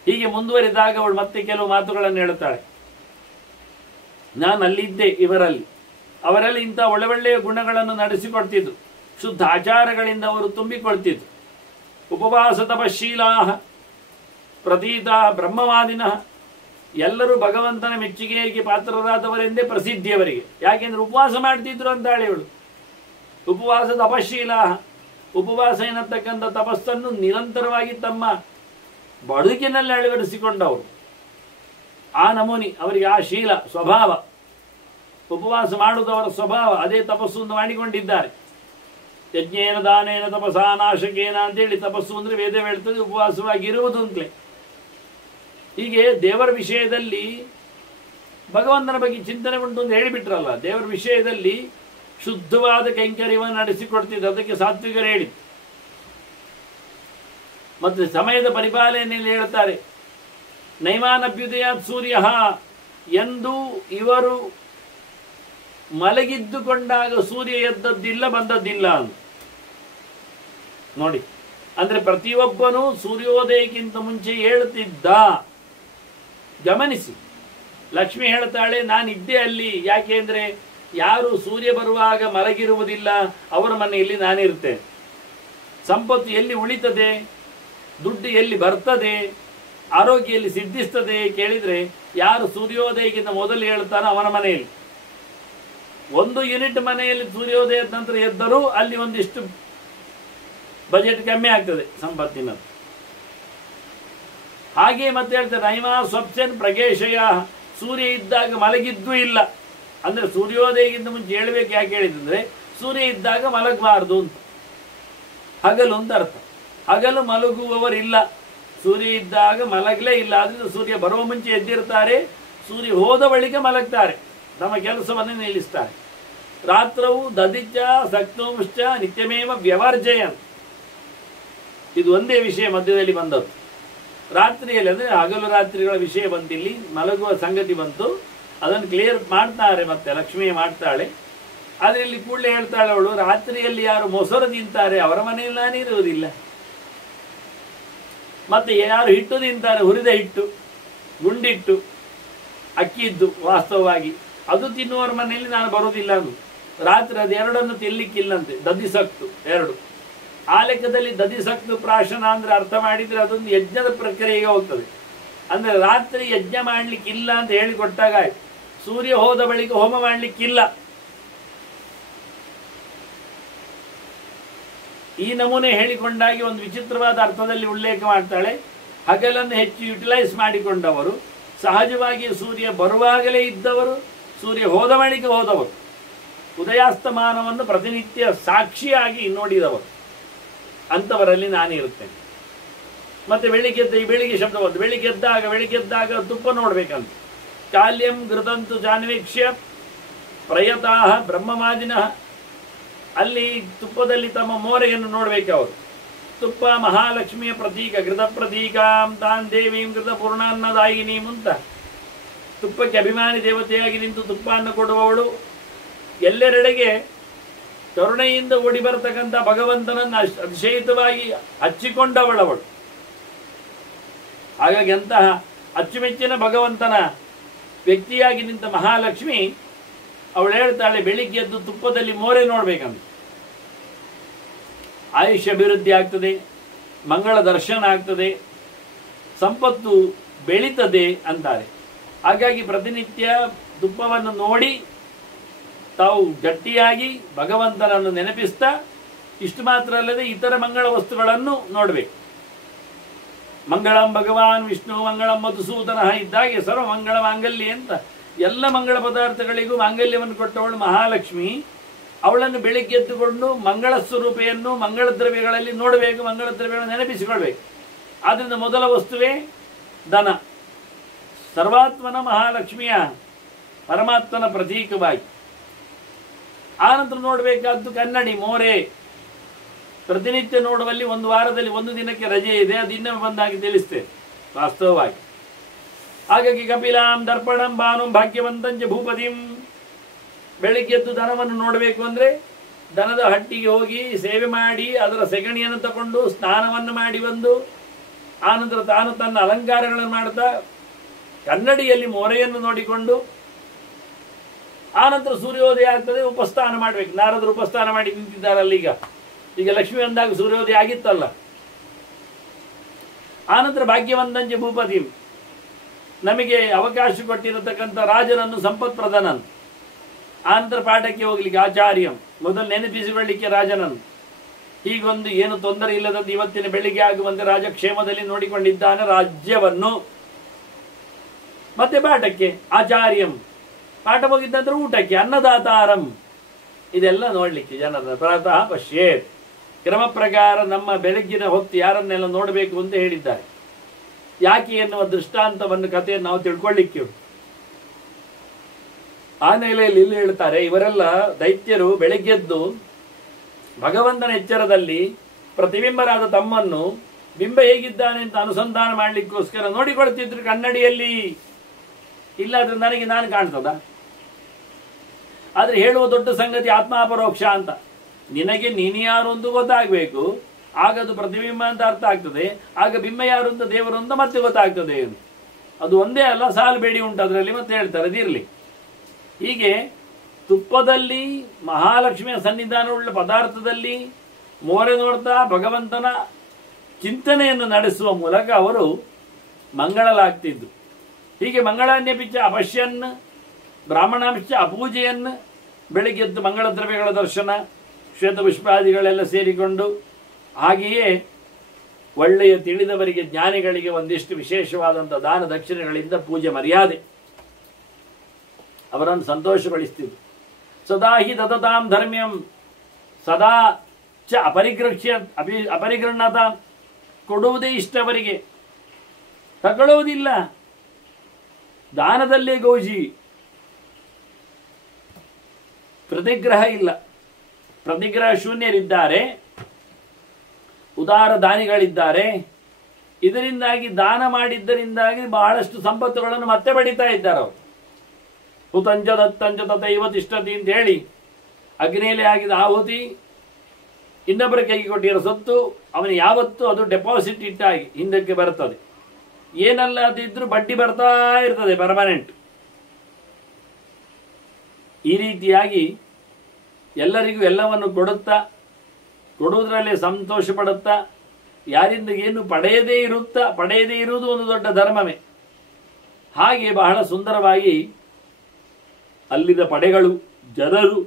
ಹೀಗೆ ಮುಂದುವರಿದಾಗ ಅವಳು ಮತ್ತೆ ಕೆಲವು ಮಾತುಗಳನ್ನು ಹೇಳುತ್ತಾಳೆ. ನಾನು ಅಲ್ಲಿದ್ದೆ ಇವರಲ್ಲಿ, ಅವರಲ್ಲಿ ಇಂಥ ಒಳ್ಳೆಯ ಗುಣಗಳನ್ನು ನಡೆಸಿಕೊಡ್ತಿದ್ರು. ಶುದ್ಧ ಆಚಾರಗಳಿಂದ ಅವರು ತುಂಬಿಕೊಳ್ತಿದ್ರು. ಉಪವಾಸ ತಪಶೀಲಾ ಪ್ರತೀತ ಬ್ರಹ್ಮವಾದಿನ, ಎಲ್ಲರೂ ಭಗವಂತನ ಮೆಚ್ಚುಗೆಗೆ ಪಾತ್ರರಾದವರೆಂದೇ ಪ್ರಸಿದ್ಧಿಯವರಿಗೆ. ಯಾಕೆಂದ್ರೆ ಉಪವಾಸ ಮಾಡ್ತಿದ್ರು ಅಂತಾಳೆ ಇವಳು. ಉಪವಾಸ ತಪಶೀಲಾ, ಉಪವಾಸ ಎನ್ನತಕ್ಕಂಥ ತಪಸ್ಸನ್ನು ನಿರಂತರವಾಗಿ ತಮ್ಮ ಬದುಕಿನಲ್ಲಿ ಅಳವಡಿಸಿಕೊಂಡವರು. ಆ ನಮೂನಿ ಅವರಿಗೆ ಆ ಶೀಲ ಸ್ವಭಾವ, ಉಪವಾಸ ಮಾಡುವುದವರ ಸ್ವಭಾವ, ಅದೇ ತಪಸ್ಸು ಮಾಡಿಕೊಂಡಿದ್ದಾರೆ. ಯಜ್ಞೇನ ದಾನೇನ ತಪಸಾ ನಾಶಕೇನ ಅಂತೇಳಿ ತಪಸ್ಸು ಅಂದರೆ ವೇದ ಹೇಳ್ತದೆ ಉಪವಾಸವಾಗಿರುವುದು ಅಂತಲೇ. ಹೀಗೆ ದೇವರ ವಿಷಯದಲ್ಲಿ ಭಗವಂತನ ಬಗ್ಗೆ ಚಿಂತನೆ ಉಂಟು ಅಂತ ಹೇಳಿಬಿಟ್ರಲ್ಲ, ದೇವರ ವಿಷಯದಲ್ಲಿ ಶುದ್ಧವಾದ ಕೈಂಕರ್ಯವನ್ನು ನಡೆಸಿಕೊಡ್ತಿದ್ದ, ಅದಕ್ಕೆ ಸಾತ್ವಿಕರು ಹೇಳಿ. ಮತ್ತೆ ಸಮಯದ ಪರಿಪಾಲನೆಯಲ್ಲಿ ಹೇಳ್ತಾರೆ, ನೈಮಾನಭ್ಯುದಯಾತ್ ಸೂರ್ಯ ಎಂದು ಇವರು ಮಲಗಿದ್ದುಕೊಂಡಾಗ ಸೂರ್ಯ ಎದ್ದದ್ದಿಲ್ಲ ಬಂದದ್ದಿಲ್ಲ ಅಂತ ನೋಡಿ. ಅಂದ್ರೆ ಪ್ರತಿಯೊಬ್ಬನೂ ಸೂರ್ಯೋದಯಕ್ಕಿಂತ ಮುಂಚೆ ಹೇಳ್ತಿದ್ದ. ಗಮನಿಸಿ, ಲಕ್ಷ್ಮಿ ಹೇಳ್ತಾಳೆ ನಾನಿದ್ದೆ ಅಲ್ಲಿ. ಯಾಕೆ ಅಂದ್ರೆ ಯಾರು ಸೂರ್ಯ ಬರುವಾಗ ಮಲಗಿರುವುದಿಲ್ಲ ಅವರ ಮನೆಯಲ್ಲಿ ನಾನಿರ್ತೇನೆ. ಸಂಪತ್ತು ಎಲ್ಲಿ ಉಳಿತದೆ, ದುಡ್ಡು ಎಲ್ಲಿ ಬರ್ತದೆ, ಆರೋಗ್ಯ ಎಲ್ಲಿ ಸಿದ್ಧಿಸ್ತದೆ ಕೇಳಿದ್ರೆ ಯಾರು ಸೂರ್ಯೋದಯಕ್ಕಿಂತ ಮೊದಲು ಹೇಳ್ತಾನೋ ಅವನ ಮನೆಯಲ್ಲಿ. 1 ಯೂನಿಟ್ ಮನೆಯಲ್ಲಿ ಸೂರ್ಯೋದಯದ ನಂತರ ಎದ್ದರೂ ಅಲ್ಲಿ ಒಂದಿಷ್ಟು ಬಜೆಟ್ ಕಮ್ಮಿ ಆಗ್ತದೆ ಸಂಪತ್ತಿನದ್ದು. ಹಾಗೆ ಮತ್ತೆ ಹೇಳ್ತಾರೆ ನೈಮಾ ಸ್ವಪ್ಸನ್ ಪ್ರಗೇಶಯ, ಸೂರ್ಯ ಇದ್ದಾಗ ಮಲಗಿದ್ದೂ ಇಲ್ಲ. ಅಂದ್ರೆ ಸೂರ್ಯೋದಯಕ್ಕಿಂತ ಮುಂಚೆ ಹೇಳ್ಬೇಕು. ಯಾಕೆ ಹೇಳಿದ್ರೆ ಸೂರ್ಯ ಇದ್ದಾಗ ಮಲಗಬಾರದು ಅಂತ, ಹಗಲು ಅಂತ ಅರ್ಥ. ಹಗಲು ಮಲಗುವವರಿಲ್ಲ, ಸೂರ್ಯ ಇದ್ದಾಗ ಮಲಗಲೇ ಇಲ್ಲ. ಆದ್ರಿಂದ ಸೂರ್ಯ ಬರುವ ಮುಂಚೆ ಎದ್ದಿರ್ತಾರೆ, ಸೂರ್ಯ ಹೋದ ಬಳಿಕ ಮಲಗ್ತಾರೆ, ತಮ್ಮ ಕೆಲಸವನ್ನು ನಿಲ್ಲಿಸ್ತಾರೆ. ರಾತ್ರವು ದದಿಚ್ಚ ಸಕ್ತುಂಶ್ಚ ನಿತ್ಯಮೇವ ವ್ಯವರ್ಜಯನ್. ಇದು ಒಂದೇ ವಿಷಯ ಮಧ್ಯದಲ್ಲಿ ಬಂದದ್ದು. ರಾತ್ರಿಯಲ್ಲಿ ಅಂದರೆ ಹಗಲು ರಾತ್ರಿಗಳ ವಿಷಯ ಬಂತಿಲ್ಲಿ, ಮಲಗುವ ಸಂಗತಿ ಬಂತು, ಅದನ್ನು ಕ್ಲಿಯರ್ ಮಾಡ್ತಾರೆ. ಮತ್ತೆ ಲಕ್ಷ್ಮಿ ಮಾಡ್ತಾಳೆ. ಆದರೆ ಇಲ್ಲಿ ಕೂಡಲೇ ಹೇಳ್ತಾಳೆ ಅವಳು, ರಾತ್ರಿಯಲ್ಲಿ ಯಾರು ಮೊಸರು ತಿಂತಾರೆ ಅವರ ಮನೆಯಲ್ಲಿ ನಾನಿರುವುದಿಲ್ಲ. ಮತ್ತೆ ಯಾರು ಹಿಟ್ಟು ತಿಂತಾರೆ, ಹುರಿದ ಹಿಟ್ಟು, ಗುಂಡಿಟ್ಟು, ಅಕ್ಕಿದ್ದು ವಾಸ್ತವವಾಗಿ ಅದು ತಿನ್ನುವರ ಮನೆಯಲ್ಲಿ ನಾನು ಬರುವುದಿಲ್ಲ ಅಂದು. ರಾತ್ರಿ ಅದೆರಡನ್ನು ತಿನ್ಲಿಕ್ಕಿಲ್ಲಂತೆ, ದದಿಸಕ್ತು 2. ಆ ಲೆಕ್ಕದಲ್ಲಿ ದದಿಸಕ್ತು ಪ್ರಾಶನ ಅಂದ್ರೆ ಅರ್ಥ ಮಾಡಿದ್ರೆ ಅದೊಂದು ಯಜ್ಞದ ಪ್ರಕ್ರಿಯೆಗೆ ಹೋಗ್ತದೆ. ಅಂದ್ರೆ ರಾತ್ರಿ ಯಜ್ಞ ಮಾಡ್ಲಿಕ್ಕಿಲ್ಲ ಅಂತ ಹೇಳಿಕೊಟ್ಟಾಗ ಆಯ್ತು. ಸೂರ್ಯ ಹೋದ ಬಳಿಕ ಹೋಮ ಮಾಡ್ಲಿಕ್ಕಿಲ್ಲ. ಈ ನಮೂನೆ ಹೇಳಿಕೊಂಡಾಗಿ ಒಂದು ವಿಚಿತ್ರವಾದ ಅರ್ಥದಲ್ಲಿ ಉಲ್ಲೇಖ ಮಾಡ್ತಾಳೆ. ಹಗಲನ್ನು ಹೆಚ್ಚು ಯುಟಿಲೈಸ್ ಮಾಡಿಕೊಂಡವರು, ಸಹಜವಾಗಿ ಸೂರ್ಯ ಬರುವಾಗಲೇ ಇದ್ದವರು, ಸೂರ್ಯ ಹೋದ ಬಳಿಕ ಹೋದವರು, ಉದಯಾಸ್ತಮಾನವನ್ನು ಪ್ರತಿನಿತ್ಯ ಸಾಕ್ಷಿಯಾಗಿ ನೋಡಿದವರು, ಅಂಥವರಲ್ಲಿ ನಾನಿರುತ್ತೇನೆ. ಮತ್ತೆ ಬೆಳಿಗ್ಗೆ ಶಬ್ದ ಬಂತು, ಬೆಳಿಗ್ಗೆದ್ದಾಗ ತುಪ್ಪ ನೋಡ್ಬೇಕಂತ. ಕಾಲ್ಯಂ ಘೃತಂತು ಜಾನ್ವೀಕ್ಷ್ಯ ಪ್ರಯತಾಹ ಬ್ರಹ್ಮಮಾದಿನಃ. ಅಲ್ಲಿ ತುಪ್ಪದಲ್ಲಿ ತಮ್ಮ ಮೋರೆಯನ್ನು ನೋಡ್ಬೇಕು ಅವರು. ತುಪ್ಪ ಮಹಾಲಕ್ಷ್ಮಿಯ ಪ್ರತೀಕ, ಘೃತ ಪ್ರತೀಕಾಂ ತಾನ್ ದೇವೀಂ ಘೃತ ಪೂರ್ಣಾನ್ನದಾಯಿನೀಂ ಅಂತ. ತುಪ್ಪಕ್ಕೆ ಅಭಿಮಾನಿ ದೇವತೆಯಾಗಿ ನಿಂತು ತುಪ್ಪವನ್ನು ಕೊಡುವವಳು, ಎಲ್ಲೆರೆಡೆಗೆ ಕರುಣೆಯಿಂದ ಓಡಿ ಬರತಕ್ಕಂಥ ಭಗವಂತನನ್ನು ಅತಿಶಯಿತವಾಗಿ ಹಚ್ಚಿಕೊಂಡವಳವಳು. ಹಾಗಾಗಿ ಅಂತಹ ಅಚ್ಚುಮೆಚ್ಚಿನ ಭಗವಂತನ ವ್ಯಕ್ತಿಯಾಗಿ ನಿಂತ ಮಹಾಲಕ್ಷ್ಮಿ ಅವಳು ಹೇಳ್ತಾಳೆ, ಬೆಳಿಗ್ಗೆ ಎದ್ದು ತುಪ್ಪದಲ್ಲಿ ಮೋರೆ ನೋಡ್ಬೇಕಂತ. ಆಯುಷ್ಯ ಅಭಿವೃದ್ಧಿ ಆಗ್ತದೆ, ಮಂಗಳ ದರ್ಶನ ಆಗ್ತದೆ, ಸಂಪತ್ತು ಬೆಳೀತದೆ ಅಂತಾರೆ. ಹಾಗಾಗಿ ಪ್ರತಿನಿತ್ಯ ತುಪ್ಪವನ್ನು ನೋಡಿ ತಾವು ಗಟ್ಟಿಯಾಗಿ ಭಗವಂತನನ್ನು ನೆನಪಿಸ್ತಾ, ಇಷ್ಟು ಮಾತ್ರ ಅಲ್ಲದೆ ಇತರ ಮಂಗಳ ವಸ್ತುಗಳನ್ನು ನೋಡಬೇಕು. ಮಂಗಳಂ ಭಗವಾನ್ ವಿಷ್ಣು ಮಂಗಳಂ ಮಧುಸೂದನ ಇದ್ದಾಗೆ ಸರ್ವ ಮಂಗಳ ಮಾಂಗಲ್ಯ ಅಂತ ಎಲ್ಲ ಮಂಗಳ ಪದಾರ್ಥಗಳಿಗೂ ಮಾಂಗಲ್ಯವನ್ನು ಕೊಟ್ಟವಳು ಮಹಾಲಕ್ಷ್ಮಿ. ಅವಳನ್ನು ಬೆಳಿಗ್ಗೆ ಎದ್ದುಕೊಂಡು ಮಂಗಳ ಸ್ವರೂಪೆಯನ್ನು ಮಂಗಳ ದ್ರವ್ಯಗಳಲ್ಲಿ ನೋಡಬೇಕು, ಮಂಗಳ ದ್ರವ್ಯಗಳನ್ನು ನೆನಪಿಸಿಕೊಳ್ಬೇಕು. ಆದ್ದರಿಂದ ಮೊದಲ ವಸ್ತುವೇ ಧನ. ಸರ್ವಾತ್ಮನ ಮಹಾಲಕ್ಷ್ಮಿಯ ಪರಮಾತ್ಮನ ಪ್ರತೀಕವಾಗಿ. ಆನಂತರ ನೋಡಬೇಕಾದ್ದು ಕನ್ನಡಿ ಮೋರೆ. ಪ್ರತಿನಿತ್ಯ ನೋಡುವಲ್ಲಿ ಒಂದು ವಾರದಲ್ಲಿ 1 ದಿನಕ್ಕೆ ರಜೆ ಇದೆ, ಅದು ಇನ್ನೊಮ್ಮೆ ಬಂದಾಗಿ ತಿಳಿಸ್ತೇವೆ ವಾಸ್ತವವಾಗಿ. ಹಾಗಾಗಿ ಕಪಿಲಾಂ ದರ್ಪಣಂ ಭಾನುಂ ಭಾಗ್ಯವಂತಂಚ ಭೂಪತಿಂ. ಬೆಳಿಗ್ಗೆ ಎದ್ದು ದನವನ್ನು ನೋಡಬೇಕು ಅಂದ್ರೆ ದನದ ಹಟ್ಟಿಗೆ ಹೋಗಿ ಸೇವೆ ಮಾಡಿ ಅದರ ಸೆಗಣಿಯನ್ನು ತಗೊಂಡು ಸ್ನಾನವನ್ನು ಮಾಡಿ ಬಂದು ಆನಂತರ ತಾನು ತನ್ನ ಅಲಂಕಾರಗಳನ್ನು ಮಾಡ್ತಾ ಕನ್ನಡಿಯಲ್ಲಿ ಮೋರೆಯನ್ನು ನೋಡಿಕೊಂಡು ಆನಂತರ ಸೂರ್ಯೋದಯ ಆಗ್ತದೆ, ಉಪಸ್ಥಾನ ಮಾಡಬೇಕು. ನಾರದರು ಉಪಸ್ಥಾನ ಮಾಡಿ ನಿಂತಿದ್ದಾರಲ್ಲ, ಈಗ ಲಕ್ಷ್ಮಿ ಅಂದಾಗ ಸೂರ್ಯೋದಯ ಆಗಿತ್ತಲ್ಲ. ಆನಂತರ ಭಾಗ್ಯವಂತಂಚ ಭೂಪತಿ, ನಮಗೆ ಅವಕಾಶ ಕೊಟ್ಟಿರತಕ್ಕಂಥ ರಾಜನನ್ನು ಸಂಪತ್ ಪ್ರಧಾನನ್. ಆನಂತರ ಪಾಠಕ್ಕೆ ಹೋಗ್ಲಿಕ್ಕೆ ಆಚಾರ್ಯಂ, ಮೊದಲು ನೆನಪಿಸಿಕೊಳ್ಳಿಕ್ಕೆ ರಾಜನನ್ನು. ಹೀಗೊಂದು ಏನು ತೊಂದರೆ ಇಲ್ಲದಂತೆ ಇವತ್ತಿನ ಬೆಳಿಗ್ಗೆ ಆಗುವಂತೆ ರಾಜಕ್ಷೇಮದಲ್ಲಿ ನೋಡಿಕೊಂಡಿದ್ದಾನೆ ರಾಜ್ಯವನ್ನು. ಮತ್ತೆ ಪಾಠಕ್ಕೆ ಆಚಾರ್ಯಂ, ಪಾಠ ಮುಗಿದಂದ್ರೆ ಊಟಕ್ಕೆ ಅನ್ನದಾತಾರಂ, ಇದೆಲ್ಲ ನೋಡ್ಲಿಕ್ಕೆ ಜನರ ಪ್ರಾತಃ ಪಶ್ಯೇತ್. ಕ್ರಮ ಪ್ರಕಾರ ನಮ್ಮ ಬೆಳಗ್ಗಿನ ಹೊತ್ತು ಯಾರನ್ನೆಲ್ಲ ನೋಡಬೇಕು ಅಂತ ಹೇಳಿದ್ದಾರೆ. ಯಾಕೆ ಎನ್ನುವ ದೃಷ್ಟಾಂತವನ್ನು ಕಥೆಯನ್ನು ನಾವು ತಿಳ್ಕೊಳ್ಳಿಕ್ಕೆ. ಆ ನೆಲೆಯಲ್ಲಿ ಇಲ್ಲಿ ಹೇಳ್ತಾರೆ, ಇವರೆಲ್ಲ ದೈತ್ಯರು ಬೆಳಗ್ಗೆದ್ದು ಭಗವಂತನ ಎಚ್ಚರದಲ್ಲಿ ಪ್ರತಿಬಿಂಬರಾದ ತಮ್ಮನ್ನು ಬಿಂಬ ಹೇಗಿದ್ದಾನೆ ಅಂತ ಅನುಸಂಧಾನ ಮಾಡ್ಲಿಕ್ಕೋಸ್ಕರ ನೋಡಿಕೊಳ್ತಿದ್ರು ಕನ್ನಡಿಯಲ್ಲಿ. ಇಲ್ಲಾದ್ರೆ ನನಗೆ ನಾನು ಕಾಣ್ತದ? ಆದ್ರೆ ಹೇಳುವ ದೊಡ್ಡ ಸಂಗತಿ ಆತ್ಮಾಪರೋಕ್ಷ ಅಂತ. ನಿನಗೆ ನೀನು ಯಾರು ಅಂತ ಗೊತ್ತಾಗಬೇಕು, ಆಗ ಅದು ಪ್ರತಿಬಿಂಬ ಅಂತ ಅರ್ಥ ಆಗ್ತದೆ. ಆಗ ಬಿಂಬ ಯಾರು ಅಂತ ದೇವರು ಅಂತ ಮತ್ತೆ ಗೊತ್ತಾಗ್ತದೆ. ಅದು ಒಂದೇ ಅಲ್ಲ, ಸಾಲು ಬೇಡಿ ಉಂಟು ಅದರಲ್ಲಿ. ಮತ್ತೆ ಹೇಳ್ತಾರೆ ಅದಿರಲಿ. ಹೀಗೆ ತುಪ್ಪದಲ್ಲಿ ಮಹಾಲಕ್ಷ್ಮಿಯ ಸನ್ನಿಧಾನವುಳ್ಳ ಪದಾರ್ಥದಲ್ಲಿ ಮೋರೆ ನೋಡ್ತಾ ಭಗವಂತನ ಚಿಂತನೆಯನ್ನು ನಡೆಸುವ ಮೂಲಕ ಅವರು ಮಂಗಳಲಾಗ್ತಿದ್ರು. ಹೀಗೆ ಮಂಗಳಾನ್ಯಪಿಚ್ಚ ಅಪಶ್ಯನ್ ಬ್ರಾಹ್ಮಣಾಂಶ ಅಪೂಜೆಯನ್ನು ಬೆಳಿಗ್ಗೆದ್ದು ಮಂಗಳ ದ್ರವ್ಯಗಳ ದರ್ಶನ, ಶ್ವೇತಪುಷ್ಪಾದಿಗಳೆಲ್ಲ ಸೇರಿಕೊಂಡು, ಹಾಗೆಯೇ ಒಳ್ಳೆಯ ತಿಳಿದವರಿಗೆ ಜ್ಞಾನಿಗಳಿಗೆ ಒಂದಿಷ್ಟು ವಿಶೇಷವಾದಂಥ ದಾನ ದಕ್ಷಿಣೆಗಳಿಂದ ಪೂಜೆ ಮರ್ಯಾದೆ ಅವರನ್ನು ಸಂತೋಷಗೊಳಿಸ್ತಿದ್ರು. ಸದಾ ಹಿ ದದತಾಂ ಧರ್ಮ್ಯಂ ಸದಾ ಚ ಅಪರಿಗೃಹ್ಣತ, ಕೊಡುವುದೇ ಇಷ್ಟವರಿಗೆ, ತಗೊಳ್ಳುವುದಿಲ್ಲ. ದಾನದಲ್ಲೇ ಗೌಜಿ, ಪ್ರತಿಗ್ರಹ ಇಲ್ಲ. ಪ್ರತಿಗ್ರಹ ಶೂನ್ಯರಿದ್ದಾರೆ, ಉದಾರ ದಾನಿಗಳಿದ್ದಾರೆ. ಇದರಿಂದಾಗಿ ದಾನ ಮಾಡಿದ್ದರಿಂದಾಗಿ ಬಹಳಷ್ಟು ಸಂಪತ್ತುಗಳನ್ನು ಮತ್ತೆ ಪಡಿತಾ ಇದ್ದಾರೆ ಅವರು. ಹುತಂಚ ದತ್ತಂಚ ತಥೈವ ತಿಷ್ಠತಿ ಅಂತ ಹೇಳಿ ಅಗ್ನಿಯಲ್ಲಿ ಆಗಿದ ಆಹುತಿ ಇನ್ನೊಬ್ಬರ ಕೈಗೆ ಕೊಟ್ಟಿರೋ ಸೊತ್ತು ಅವನು ಯಾವತ್ತೂ ಅದು ಡೆಪಾಸಿಟ್ ಇಟ್ಟಾಗಿ ಹಿಂದಕ್ಕೆ ಬರ್ತದೆ. ಏನಲ್ಲದಿದ್ರೂ ಬಡ್ಡಿ ಬರ್ತಾ ಇರ್ತದೆ ಪರ್ಮನೆಂಟ್. ಈ ರೀತಿಯಾಗಿ ಎಲ್ಲರಿಗೂ ಎಲ್ಲವನ್ನು ಕೊಡುತ್ತಾ, ಕೊಡುವುದರಲ್ಲೇ ಸಂತೋಷ ಪಡುತ್ತಾ, ಯಾರಿಂದ ಏನು ಪಡೆಯದೇ ಇರುವುದು ಒಂದು ದೊಡ್ಡ ಧರ್ಮವೇ. ಹಾಗೆ ಬಹಳ ಸುಂದರವಾಗಿ ಅಲ್ಲಿದ್ದ ಪಡೆಗಳು, ಜನರು,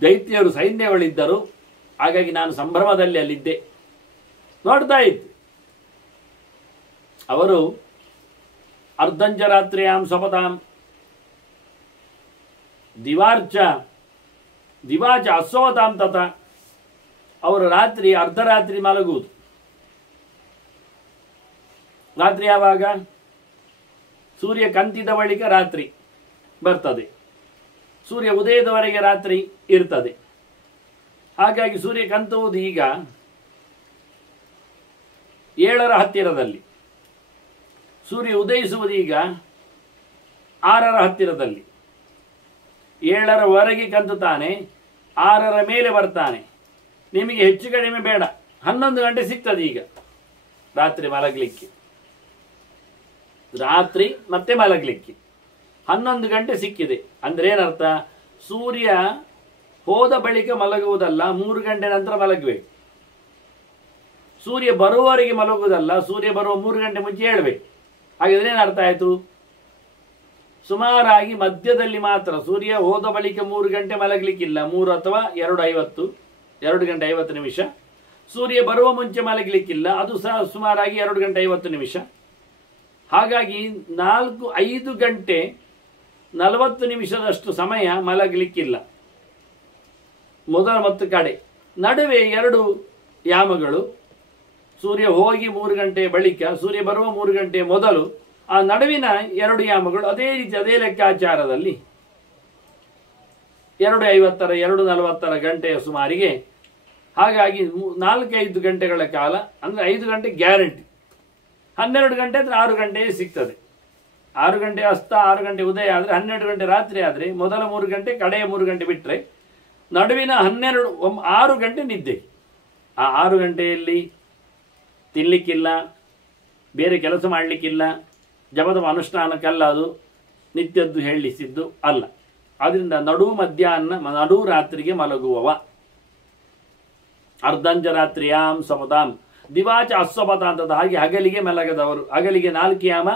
ದೈತ್ಯರು, ಸೈನ್ಯಗಳಿದ್ದರು. ಹಾಗಾಗಿ ನಾನು ಸಂಭ್ರಮದಲ್ಲಿ ಅಲ್ಲಿದ್ದೆ, ನೋಡ್ತಾ ಇದ್ದೆ. ಅವರು ಅರ್ಧಂಚ ರಾತ್ರಿಯಾಂ ಸ್ವಪತಾಂ ದಿವಾಚ ಅಸ್ವತಾಂ ತತ. ಅವರು ರಾತ್ರಿ ಅರ್ಧರಾತ್ರಿ ಮಲಗುವುದು. ರಾತ್ರಿ ಯಾವಾಗ? ಸೂರ್ಯ ಕಂತಿದ ಬಳಿಕ ರಾತ್ರಿ ಬರ್ತದೆ. ಸೂರ್ಯ ಉದಯದವರೆಗೆ ರಾತ್ರಿ ಇರ್ತದೆ. ಹಾಗಾಗಿ ಸೂರ್ಯ ಕಂತುವುದು ಈಗ 7ರ ಹತ್ತಿರದಲ್ಲಿ, ಸೂರ್ಯ ಉದಯಿಸುವುದು ಈಗ 6ರ ಹತ್ತಿರದಲ್ಲಿ. 7ರವರೆಗೆ ಕಂತುತ್ತಾನೆ, 6ರ ಮೇಲೆ ಬರ್ತಾನೆ. ನಿಮಗೆ ಹೆಚ್ಚು ಕಡಿಮೆ ಬೇಡ, 11 ಗಂಟೆ ಸಿಗ್ತದೆ ಈಗ ರಾತ್ರಿ ಮಲಗಲಿಕ್ಕೆ. ರಾತ್ರಿ ಮತ್ತೆ ಮಲಗಲಿಕ್ಕೆ 11 ಗಂಟೆ ಸಿಕ್ಕಿದೆ ಅಂದ್ರೆ ಏನರ್ಥ? ಸೂರ್ಯ ಹೋದ ಬಳಿಕ ಮಲಗುವುದಲ್ಲ, 3 ಗಂಟೆ ನಂತರ ಮಲಗಬೇಕು. ಸೂರ್ಯ ಬರುವವರೆಗೆ ಮಲಗುವುದಲ್ಲ, ಸೂರ್ಯ ಬರುವ 3 ಗಂಟೆ ಮುಂಚೆ ಹೇಳ್ಬೇಕು. ಹಾಗಿದ್ರೆ ಏನು ಅರ್ಥ ಆಯ್ತು? ಸುಮಾರಾಗಿ ಮಧ್ಯದಲ್ಲಿ ಮಾತ್ರ. ಸೂರ್ಯ ಹೋದ ಬಳಿಕ 3 ಗಂಟೆ ಮಲಗಲಿಕ್ಕಿಲ್ಲ, 3 ಅಥವಾ 2:50, 2 ಗಂಟೆ 50 ನಿಮಿಷ. ಸೂರ್ಯ ಬರುವ ಮುಂಚೆ ಮಲಗಲಿಕ್ಕಿಲ್ಲ, ಅದು ಸಹ ಸುಮಾರಾಗಿ 2 ಗಂಟೆ 50 ನಿಮಿಷ. ಹಾಗಾಗಿ 4-5 ಗಂಟೆ 40 ನಿಮಿಷದಷ್ಟು ಸಮಯ ಮಲಗಲಿಕ್ಕಿಲ್ಲ ಮೊದಲ ಮತ್ತು ಕಡೆ. ನಡುವೆ 2 ಯಾಮಗಳು, ಸೂರ್ಯ ಹೋಗಿ 3 ಗಂಟೆ ಬಳಿಕ, ಸೂರ್ಯ ಬರುವ 3 ಗಂಟೆ ಮೊದಲು, ಆ ನಡುವಿನ 2 ಯಾಮಗಳು ಅದೇ ರೀತಿ ಅದೇ ಲೆಕ್ಕಾಚಾರದಲ್ಲಿ 2:50, 2:40 ಗಂಟೆಯ ಸುಮಾರಿಗೆ. ಹಾಗಾಗಿ 4-5 ಗಂಟೆಗಳ ಕಾಲ, ಅಂದ್ರೆ 5 ಗಂಟೆ ಗ್ಯಾರಂಟಿ. 12 ಗಂಟೆ ಅಂದ್ರೆ 6 ಗಂಟೆ ಸಿಗ್ತದೆ. 6 ಗಂಟೆ ಅಸ್ತ, 6 ಗಂಟೆ ಉದಯ ಆದರೆ 12 ಗಂಟೆ ರಾತ್ರಿ ಆದರೆ ಮೊದಲ 3 ಗಂಟೆ, ಕಡೆಯ 3 ಗಂಟೆ ಬಿಟ್ಟರೆ ನಡುವಿನ 6 ಗಂಟೆ ನಿದ್ದೆ. ಆ 6 ಗಂಟೆಯಲ್ಲಿ ತಿನ್ನಲಿಕ್ಕಿಲ್ಲ, ಬೇರೆ ಕೆಲಸ ಮಾಡಲಿಕ್ಕಿಲ್ಲ, ಜಪದ ಅನುಷ್ಠಾನಕ್ಕಲ್ಲ, ಅದು ನಿತ್ಯದ್ದು ಹೇಳಿಸಿದ್ದು ಅಲ್ಲ. ಆದ್ರಿಂದ ನಡು ರಾತ್ರಿಗೆ ಮಲಗುವವ. ಅರ್ಧಂಚ ರಾತ್ರಿಯಾಂ ಸ್ವಪತಾಂ ದಿವಾಚ ಅಸ್ವಪತ ಅಂತದ. ಹಾಗೆ ಹಗಲಿಗೆ ಮಲಗದವರು, ಹಗಲಿಗೆ 4 ಯಾಮ,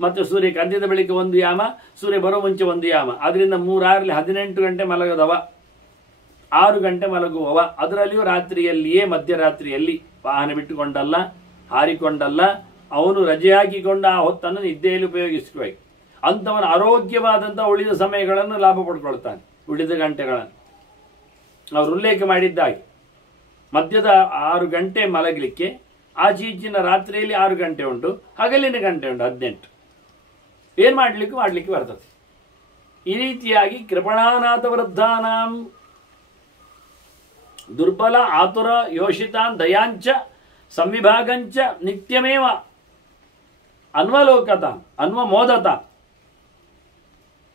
ಮತ್ತು ಸೂರ್ಯ ಕಂದಿದ ಬಳಿಕ 1 ಯಾಮ, ಸೂರ್ಯ ಬರೋ ಮುಂಚೆ 1 ಯಾಮ. ಆದ್ರಿಂದ 3-6 18 ಗಂಟೆ ಮಲಗದವ. 6 ಗಂಟೆ ಮಲಗುವವ, ಅದರಲ್ಲಿಯೂ ರಾತ್ರಿಯಲ್ಲಿಯೇ, ಮಧ್ಯರಾತ್ರಿಯಲ್ಲಿ ವಾಹನ ಬಿಟ್ಟುಕೊಂಡಲ್ಲ, ಹಾರಿಕೊಂಡಲ್ಲ, ಅವನು ರಜೆ ಹಾಕಿಕೊಂಡ ಆ ಹೊತ್ತನ್ನು ನಿದ್ದೆಯಲ್ಲಿ ಉಪಯೋಗಿಸಬೇಕು. ಅಂಥವನು ಆರೋಗ್ಯವಾದಂಥ ಉಳಿದ ಸಮಯಗಳನ್ನು ಲಾಭ ಪಡ್ಕೊಳ್ತಾನೆ, ಉಳಿದ ಗಂಟೆಗಳನ್ನು. ಅವರು ಉಲ್ಲೇಖ ಮಾಡಿದ್ದಾಗೆ ಮಧ್ಯದ 6 ಗಂಟೆ ಮಲಗಲಿಕ್ಕೆ, ಆಚೀಚಿನ ರಾತ್ರಿಯಲ್ಲಿ 6 ಗಂಟೆ ಉಂಟು, ಹಗಲಿನ ಗಂಟೆ ಉಂಟು 18. ಏನು ಮಾಡಲಿಕ್ಕೆ ಬರ್ತದೆ. ಈ ರೀತಿಯಾಗಿ ಕೃಪಣಾನಾಥ ವೃದ್ಧಾನಾಂ ದುರ್ಬಲ ಆತುರ ಯೋಷಿತಾನ್ ದಯಾಂಚ ಸಂವಿಭಾಗಂಚ ನಿತ್ಯಮೇವ ಅನ್ವಲೋಕತಾಂ ಅನ್ವಮೋದತಾಂ.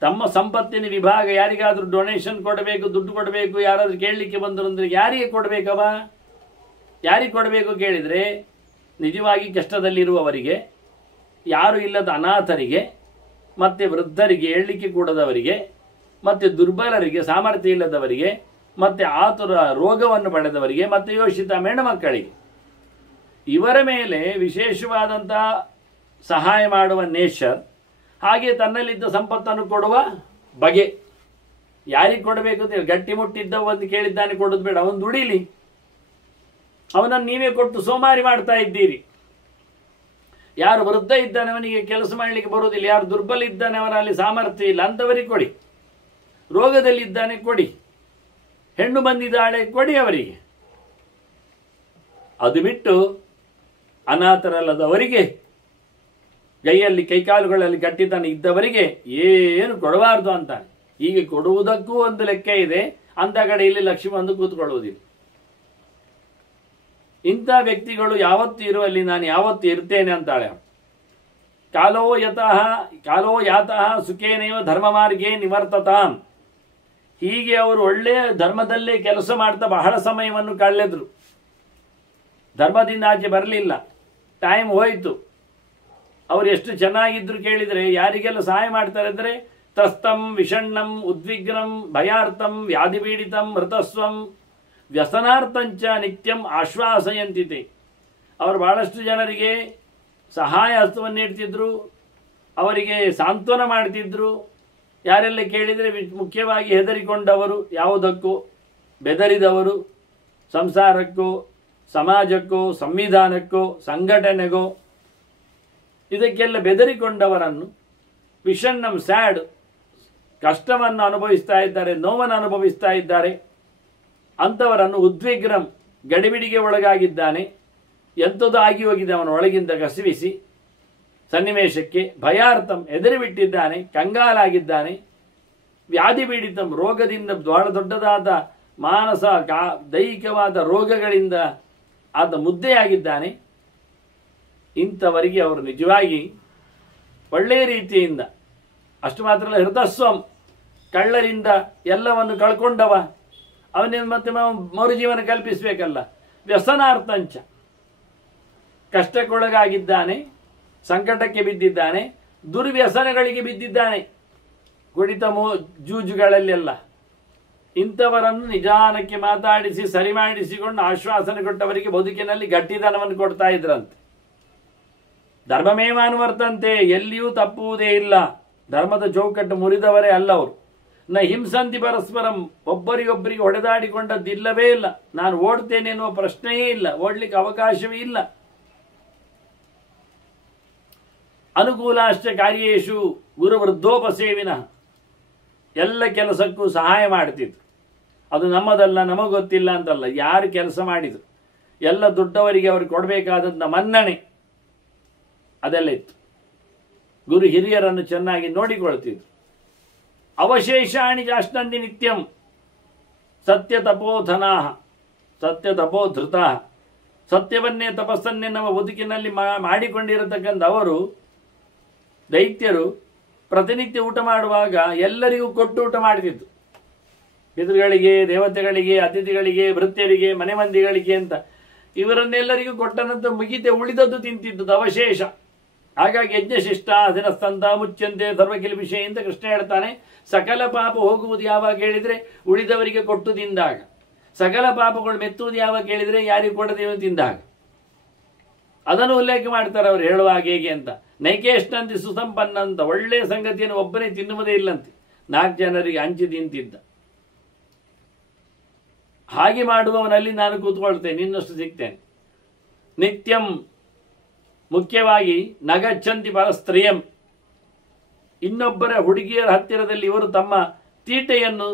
ತಮ್ಮ ಸಂಪತ್ತಿನ ವಿಭಾಗ, ಯಾರಿಗಾದ್ರೂ ಡೊನೇಷನ್ ಕೊಡಬೇಕು, ದುಡ್ಡು ಕೊಡಬೇಕು, ಯಾರಾದ್ರೂ ಕೇಳಲಿಕ್ಕೆ ಬಂದರು ಅಂದ್ರೆ ಯಾರಿಗೆ ಕೊಡಬೇಕವ? ಯಾರಿಗೆ ಕೊಡಬೇಕು ಕೇಳಿದರೆ, ನಿಜವಾಗಿ ಕಷ್ಟದಲ್ಲಿರುವವರಿಗೆ, ಯಾರು ಇಲ್ಲದ ಅನಾಥರಿಗೆ, ಮತ್ತೆ ವೃದ್ಧರಿಗೆ, ಹೇಳಲಿಕ್ಕೆ ಕೂಡದವರಿಗೆ, ಮತ್ತೆ ದುರ್ಬಲರಿಗೆ, ಸಾಮರ್ಥ್ಯ ಇಲ್ಲದವರಿಗೆ, ಮತ್ತೆ ಆತುರ ರೋಗವನ್ನು ಪಡೆದವರಿಗೆ, ಮತ್ತೆ ಯೋಷಿತ ಹೆಣ್ಣುಮಕ್ಕಳಿಗೆ, ಇವರ ಮೇಲೆ ವಿಶೇಷವಾದಂತಹ ಸಹಾಯ ಮಾಡುವ ನೇಚರ್. ಹಾಗೆ ತನ್ನಲ್ಲಿದ್ದ ಸಂಪತ್ತನ್ನು ಕೊಡುವ ಬಗೆ. ಯಾರಿಗೆ ಕೊಡಬೇಕು ಅಂತ ಹೇಳಿ, ಗಟ್ಟಿ ಮುಟ್ಟಿದ್ದವ ಒಂದು ಕೇಳಿದ್ದಾನೆ ಕೊಡೋದು ಬೇಡ, ಅವನು ದುಡಿಲಿ, ಅವನನ್ನು ನೀವೇ ಕೊಟ್ಟು ಸೋಮಾರಿ ಮಾಡ್ತಾ ಇದ್ದೀರಿ. ಯಾರು ವೃದ್ಧ ಇದ್ದಾನೆ ಅವನಿಗೆ ಕೆಲಸ ಮಾಡಲಿಕ್ಕೆ ಬರುವುದಿಲ್ಲ, ಯಾರು ದುರ್ಬಲ ಇದ್ದಾನೆ ಅವನಲ್ಲಿ ಸಾಮರ್ಥ್ಯ ಇಲ್ಲ ಅಂಥವರಿಗೆ ಕೊಡಿ, ರೋಗದಲ್ಲಿದ್ದಾನೆ ಕೊಡಿ, ಹೆಣ್ಣು ಬಂದಿದ್ದಾಳೆ ಕೊಡಿ ಅವರಿಗೆ. ಅದು ಬಿಟ್ಟು ಅನಾಥರಲ್ಲದವರಿಗೆ, ಕೈಯಲ್ಲಿ ಕೈಕಾಲುಗಳಲ್ಲಿ ಗಟ್ಟಿತನ ಇದ್ದವರಿಗೆ ಏನು ಕೊಡಬಾರ್ದು ಅಂತಾನೆ. ಹೀಗೆ ಕೊಡುವುದಕ್ಕೂ ಒಂದು ಲೆಕ್ಕ ಇದೆ, ಅಂತ ಕಡೆ ಇಲ್ಲಿ ಲಕ್ಷ್ಮಿ ಬಂದು ಕೂತ್ಕೊಳ್ಳುವುದಿಲ್ಲ. ಇಂಥ ವ್ಯಕ್ತಿಗಳು ಯಾವತ್ತು ಇರುವಲ್ಲಿ ನಾನು ಯಾವತ್ತು ಇರ್ತೇನೆ ಅಂತಾಳೆ. ಕಾಲೋ ಯಾತಃ ಸುಖೇನೇವ ಧರ್ಮ ಮಾರ್ಗೇ ನಿವರ್ತತಾಂ. ಹೀಗೆ ಅವರು ಒಳ್ಳೆಯ ಧರ್ಮದಲ್ಲೇ ಕೆಲಸ ಮಾಡ್ತಾ ಬಹಳ ಸಮಯವನ್ನು ಕಳೆದ್ರು. ಧರ್ಮದಿಂದ ಆಚೆ ಬರಲಿಲ್ಲ, ಟೈಮ್ ಹೋಯಿತು. ಅವರು ಎಷ್ಟು ಚೆನ್ನಾಗಿದ್ರು ಕೇಳಿದರೆ, ಯಾರಿಗೆಲ್ಲ ಸಹಾಯ ಮಾಡ್ತಾರೆ ಅಂದರೆ, ತ್ರಸ್ತಂ ವಿಷಣ್ಣಂ ಉದ್ವಿಗ್ನಂ ಭಯಾರ್ಥಂ ವ್ಯಾಧಿಪೀಡಿತಂ ಮೃತಸ್ವಂ ವ್ಯಸನಾರ್ಥಂಚ ನಿತ್ಯಂ ಆಶ್ವಾಸಯಂತಿತೆ. ಅವರು ಬಹಳಷ್ಟು ಜನರಿಗೆ ಸಹಾಯ ಹಸ್ತವನ್ನು ನೀಡ್ತಿದ್ರು, ಅವರಿಗೆ ಸಾಂತ್ವನ ಮಾಡ್ತಿದ್ರು. ಯಾರೆಲ್ಲ ಕೇಳಿದರೆ ಮುಖ್ಯವಾಗಿ ಹೆದರಿಕೊಂಡವರು, ಯಾವುದಕ್ಕೂ ಬೆದರಿದವರು, ಸಂಸಾರಕ್ಕೋ ಸಮಾಜಕ್ಕೋ ಸಂವಿಧಾನಕ್ಕೋ ಸಂಘಟನೆಗೋ ಇದಕ್ಕೆಲ್ಲ ಬೆದರಿಕೊಂಡವರನ್ನು, ವಿಷಣ್ಣಂ ಸ್ಯಾಡ್, ಕಷ್ಟವನ್ನು ಅನುಭವಿಸ್ತಾ ಇದ್ದಾರೆ, ನೋವನ್ನು ಅನುಭವಿಸ್ತಾ ಇದ್ದಾರೆ ಅಂಥವರನ್ನು, ಉದ್ವಿಗ್ನಂ ಗಡಿಬಿಡಿಗೆ ಒಳಗಾಗಿದ್ದಾನೆ, ಎಂಥದ್ದು ಆಗಿ ಹೋಗಿದೆ ಅವನ ಒಳಗಿಂದ ಕಸಿವಿಸಿ ಸನ್ನಿವೇಶಕ್ಕೆ, ಭಯಾರ್ಥಂ ಹೆದರಿಬಿಟ್ಟಿದ್ದಾನೆ, ಕಂಗಾಲಾಗಿದ್ದಾನೆ, ವ್ಯಾಧಿ ಪೀಡಿತಂ ರೋಗದಿಂದ ಬಹಳ ದೊಡ್ಡದಾದ ಮಾನಸ ದೈಹಿಕವಾದ ರೋಗಗಳಿಂದ ಆತ ಮುದ್ದೆಯಾಗಿದ್ದಾನೆ. ಇಂಥವರಿಗೆ ಅವರು ನಿಜವಾಗಿ ಒಳ್ಳೆಯ ರೀತಿಯಿಂದ, ಅಷ್ಟು ಮಾತ್ರ ಅಲ್ಲ, ಹೃತಸ್ವಂ ಕಳ್ಳರಿಂದ ಎಲ್ಲವನ್ನು ಕಳ್ಕೊಂಡವ, ಅವನಿಂದ ಮತ್ತೆ ಮರುಜೀವನ ಕಲ್ಪಿಸಬೇಕಲ್ಲ. ವ್ಯಸನಾರ್ಥಂಚ ಕಷ್ಟಕ್ಕೊಳಗಾಗಿದ್ದಾನೆ, ಸಂಕಟಕ್ಕೆ ಬಿದ್ದಿದ್ದಾನೆ, ದುರ್ವ್ಯಸನಗಳಿಗೆ ಬಿದ್ದಿದ್ದಾನೆ, ಕುಡಿತ ಜೂಜುಗಳಲ್ಲೆಲ್ಲ. ಇಂಥವರನ್ನು ನಿಧಾನಕ್ಕೆ ಮಾತಾಡಿಸಿ ಸರಿ ಮಾಡಿಸಿಕೊಂಡು ಆಶ್ವಾಸನೆ ಕೊಟ್ಟವರಿಗೆ ಬದುಕಿನಲ್ಲಿ ಗಟ್ಟಿತನವನ್ನು ಕೊಡ್ತಾ ಇದ್ರಂತೆ. ಧರ್ಮಮೇವಾನುವರ್ತಂತೆ, ಎಲ್ಲಿಯೂ ತಪ್ಪುವುದೇ ಇಲ್ಲ, ಧರ್ಮದ ಚೌಕಟ್ಟು ಮುರಿದವರೇ ಅಲ್ಲ ಅವರು. ನ ಹಿಂಸಂತಿ ಪರಸ್ಪರಂ, ಒಬ್ಬರಿಗೊಬ್ಬರಿಗೆ ಹೊಡೆದಾಡಿಕೊಂಡದ್ದಿಲ್ಲವೇ ಇಲ್ಲ. ನಾನು ಓಡ್ತೇನೆ ಎನ್ನುವ ಪ್ರಶ್ನೆಯೇ ಇಲ್ಲ, ಓಡ್ಲಿಕ್ಕೆ ಅವಕಾಶವೇ ಇಲ್ಲ. ಅನುಕೂಲಾಶ್ಚ ಕಾರ್ಯೇಶು ಗುರು ವೃದ್ಧೋಪಸೇವಿನ, ಎಲ್ಲ ಕೆಲಸಕ್ಕೂ ಸಹಾಯ ಮಾಡ್ತಿದ್ರು. ಅದು ನಮ್ಮದಲ್ಲ, ನಮಗೆ ಗೊತ್ತಿಲ್ಲ ಅಂತಲ್ಲ, ಯಾರು ಕೆಲಸ ಮಾಡಿದ್ರು ಎಲ್ಲ ದೊಡ್ಡವರಿಗೆ ಅವರು ಕೊಡಬೇಕಾದಂಥ ಮನ್ನಣೆ ಅದೆಲ್ಲ ಇತ್ತು. ಗುರು ಹಿರಿಯರನ್ನು ಚೆನ್ನಾಗಿ ನೋಡಿಕೊಳ್ತಿದ್ರು. ಅವಶೇಷಾಣಿ ಜಾಷ್ಟಂದಿ ನಿತ್ಯಂ ಸತ್ಯ ತಪೋಧನಾ ಸತ್ಯ ತಪೋಧೃತ. ಸತ್ಯವನ್ನೇ ತಪಸ್ಸನ್ನೇ ನಮ್ಮ ಬದುಕಿನಲ್ಲಿ ಮಾಡಿಕೊಂಡಿರತಕ್ಕಂಥ ಅವರು ದೈತ್ಯರು ಪ್ರತಿನಿತ್ಯ ಊಟ ಮಾಡುವಾಗ ಎಲ್ಲರಿಗೂ ಕೊಟ್ಟು ಊಟ ಮಾಡ್ತಿತ್ತು. ಪಿತೃಗಳಿಗೆ, ದೇವತೆಗಳಿಗೆ, ಅತಿಥಿಗಳಿಗೆ, ಭೃತ್ಯರಿಗೆ, ಮನೆ ಮಂದಿಗಳಿಗೆ ಅಂತ ಇವರನ್ನೆಲ್ಲರಿಗೂ ಕೊಟ್ಟನಂತ ಮುಗಿತೆ ಉಳಿದದ್ದು ತಿಂತಿದ್ದದ್ದು ಅವಶೇಷ. ಹಾಗಾಗಿ ಯಜ್ಞಶಿಷ್ಟ ಅಧಿನಸ್ತಂತ ಮುಚ್ಚಂತೆ ಸರ್ವಕಿಲ್ಬಿಷೆ ಅಂತ ಕೃಷ್ಣ ಹೇಳ್ತಾನೆ. ಸಕಲ ಪಾಪ ಹೋಗುವುದು ಯಾವಾಗ ಹೇಳಿದರೆ ಉಳಿದವರಿಗೆ ಕೊಟ್ಟು ತಿಂದಾಗ, ಸಕಲ ಪಾಪಗಳು ಮೆತ್ತುವುದು ಯಾವಾಗ ಹೇಳಿದರೆ ಯಾರಿಗೆ ಕೊಡದೇವು ತಿಂದಾಗ. ಅದನ್ನು ಉಲ್ಲೇಖ ಮಾಡ್ತಾರೆ ಅವರು ಹೇಳುವಾಗ ಹೇಗೆ ಅಂತ. ನೈಕೇಷ್ಟಂತೆ ಸುಸಂಪನ್ನ ಅಂತ, ಒಳ್ಳೆಯ ಸಂಗತಿಯನ್ನು ಒಬ್ಬನೇ ತಿನ್ನುವುದೇ ಇಲ್ಲಂತೆ, 4 ಜನರಿಗೆ ಹಂಚಿ ತಿಂತಿದ್ದ. ಹಾಗೆ ಮಾಡುವವನಲ್ಲಿ ನಾನು ಕೂತ್ಕೊಳ್ತೇನೆ, ಇನ್ನಷ್ಟು ಸಿಗ್ತೇನೆ. ನಿತ್ಯಂ, ಮುಖ್ಯವಾಗಿ ನಗಚ್ಚಂತಿ ಪರಸ್ತ್ರೀಯಂ, ಇನ್ನೊಬ್ಬರ ಹುಡುಗಿಯರ ಹತ್ತಿರದಲ್ಲಿ ಇವರು ತಮ್ಮ ತೀಟೆಯನ್ನು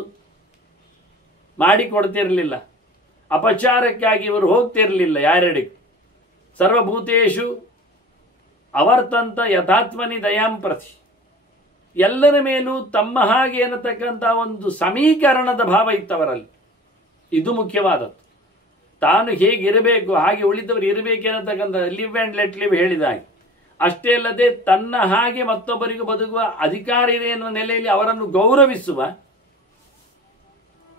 ಮಾಡಿಕೊಡ್ತಿರಲಿಲ್ಲ, ಅಪಚಾರಕ್ಕಾಗಿ ಇವರು ಹೋಗ್ತಿರಲಿಲ್ಲ ಯಾರೆಡೆಗೂ. ಸರ್ವಭೂತೇಶು ಅವರ್ತಂತ ಯಥಾತ್ಮನಿ ದಯಾಂ ಪ್ರತಿ, ಎಲ್ಲರ ಮೇಲೂ ತಮ್ಮ ಹಾಗೆ ಅನ್ನತಕ್ಕಂಥ ಒಂದು ಸಮೀಕರಣದ ಭಾವ ಇತ್ತವರಲ್ಲಿ. ಇದು ಮುಖ್ಯವಾದದ್ದು. ತಾನು ಹೇಗಿರಬೇಕು ಹಾಗೆ ಉಳಿದವರು ಇರಬೇಕೆನ್ನತಕ್ಕಂಥ ಲಿವ್ ಆ್ಯಂಡ್ ಲೆಟ್ ಲಿವ್ ಹೇಳಿದ ಹಾಗೆ. ಅಷ್ಟೇ ಅಲ್ಲದೆ ತನ್ನ ಹಾಗೆ ಮತ್ತೊಬ್ಬರಿಗೂ ಬದುಕುವ ಅಧಿಕಾರ ಇದೆ ಎನ್ನುವ ನೆಲೆಯಲ್ಲಿ ಅವರನ್ನು ಗೌರವಿಸುವ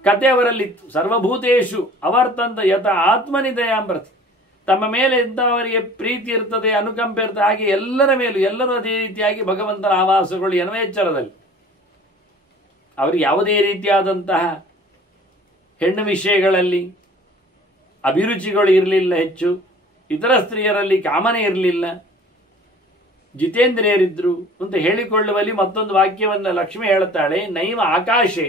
ಕತೆ ಅವರಲ್ಲಿತ್ತು. ಸರ್ವಭೂತೇಶು ಅವರ್ತಂತ ಯಥ ಆತ್ಮನಿ ದಯಾಂಪ್ರತಿ, ತಮ್ಮ ಮೇಲೆ ಎಂಥವರಿಗೆ ಪ್ರೀತಿ ಇರ್ತದೆ, ಅನುಕಂಪ ಇರ್ತದೆ, ಹಾಗೆ ಎಲ್ಲರ ಮೇಲೂ ಎಲ್ಲರೂ ಅದೇ ರೀತಿಯಾಗಿ ಭಗವಂತನ ಆವಾಸಗಳು ಎನ್ನುವ ಎಚ್ಚರದಲ್ಲಿ. ಅವರಿಗೆ ಯಾವುದೇ ರೀತಿಯಾದಂತಹ ಹೆಣ್ಣು ವಿಷಯಗಳಲ್ಲಿ ಅಭಿರುಚಿಗಳು ಇರಲಿಲ್ಲ, ಹೆಚ್ಚು ಇತರ ಸ್ತ್ರೀಯರಲ್ಲಿ ಕಾಮನೆ ಇರಲಿಲ್ಲ, ಜಿತೇಂದ್ರಿಯರಿದ್ರು ಅಂತ ಹೇಳಿಕೊಳ್ಳುವಲ್ಲಿ ಮತ್ತೊಂದು ವಾಕ್ಯವನ್ನು ಲಕ್ಷ್ಮಿ ಹೇಳುತ್ತಾಳೆ. ನೈವ ಆಕಾಶೆ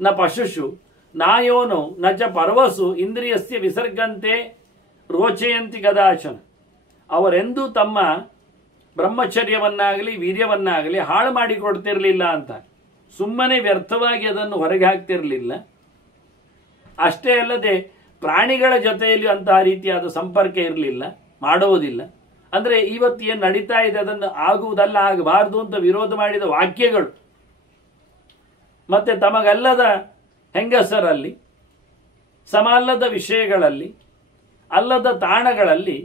ನ ಪಶುಷು ನಾಯೋನು ನ ಚ ಪರ್ವಸು ಇಂದ್ರಿಯಸ್ಯ ವಿಸರ್ಗಂತೆ ರೋಚಯಂತಿ ಗದಾಚನ. ಅವರೆಂದೂ ತಮ್ಮ ಬ್ರಹ್ಮಚರ್ಯವನ್ನಾಗಲಿ ವೀರ್ಯವನ್ನಾಗಲಿ ಹಾಳು ಮಾಡಿಕೊಡ್ತಿರಲಿಲ್ಲ ಅಂತ, ಸುಮ್ಮನೆ ವ್ಯರ್ಥವಾಗಿ ಅದನ್ನು ಹೊರಗೆ ಹಾಕ್ತಿರಲಿಲ್ಲ. ಅಷ್ಟೇ ಅಲ್ಲದೆ ಪ್ರಾಣಿಗಳ ಜೊತೆಯಲ್ಲಿ ಅಂತಹ ರೀತಿಯಾದ ಸಂಪರ್ಕ ಇರಲಿಲ್ಲ, ಮಾಡುವುದಿಲ್ಲ. ಅಂದರೆ ಇವತ್ತು ಏನು ನಡೀತಾ ಇದೆ ಅದನ್ನು ಆಗುವುದಲ್ಲ, ಆಗಬಾರದು ಅಂತ ವಿರೋಧ ಮಾಡಿದ ವಾಕ್ಯಗಳು, ಮತ್ತೆ ತಮಗಲ್ಲದ ಹೆಂಗಸರಲ್ಲಿ, ಸಮಲ್ಲದ ವಿಷಯಗಳಲ್ಲಿ, ಅಲ್ಲದ ತಾಣಗಳಲ್ಲಿ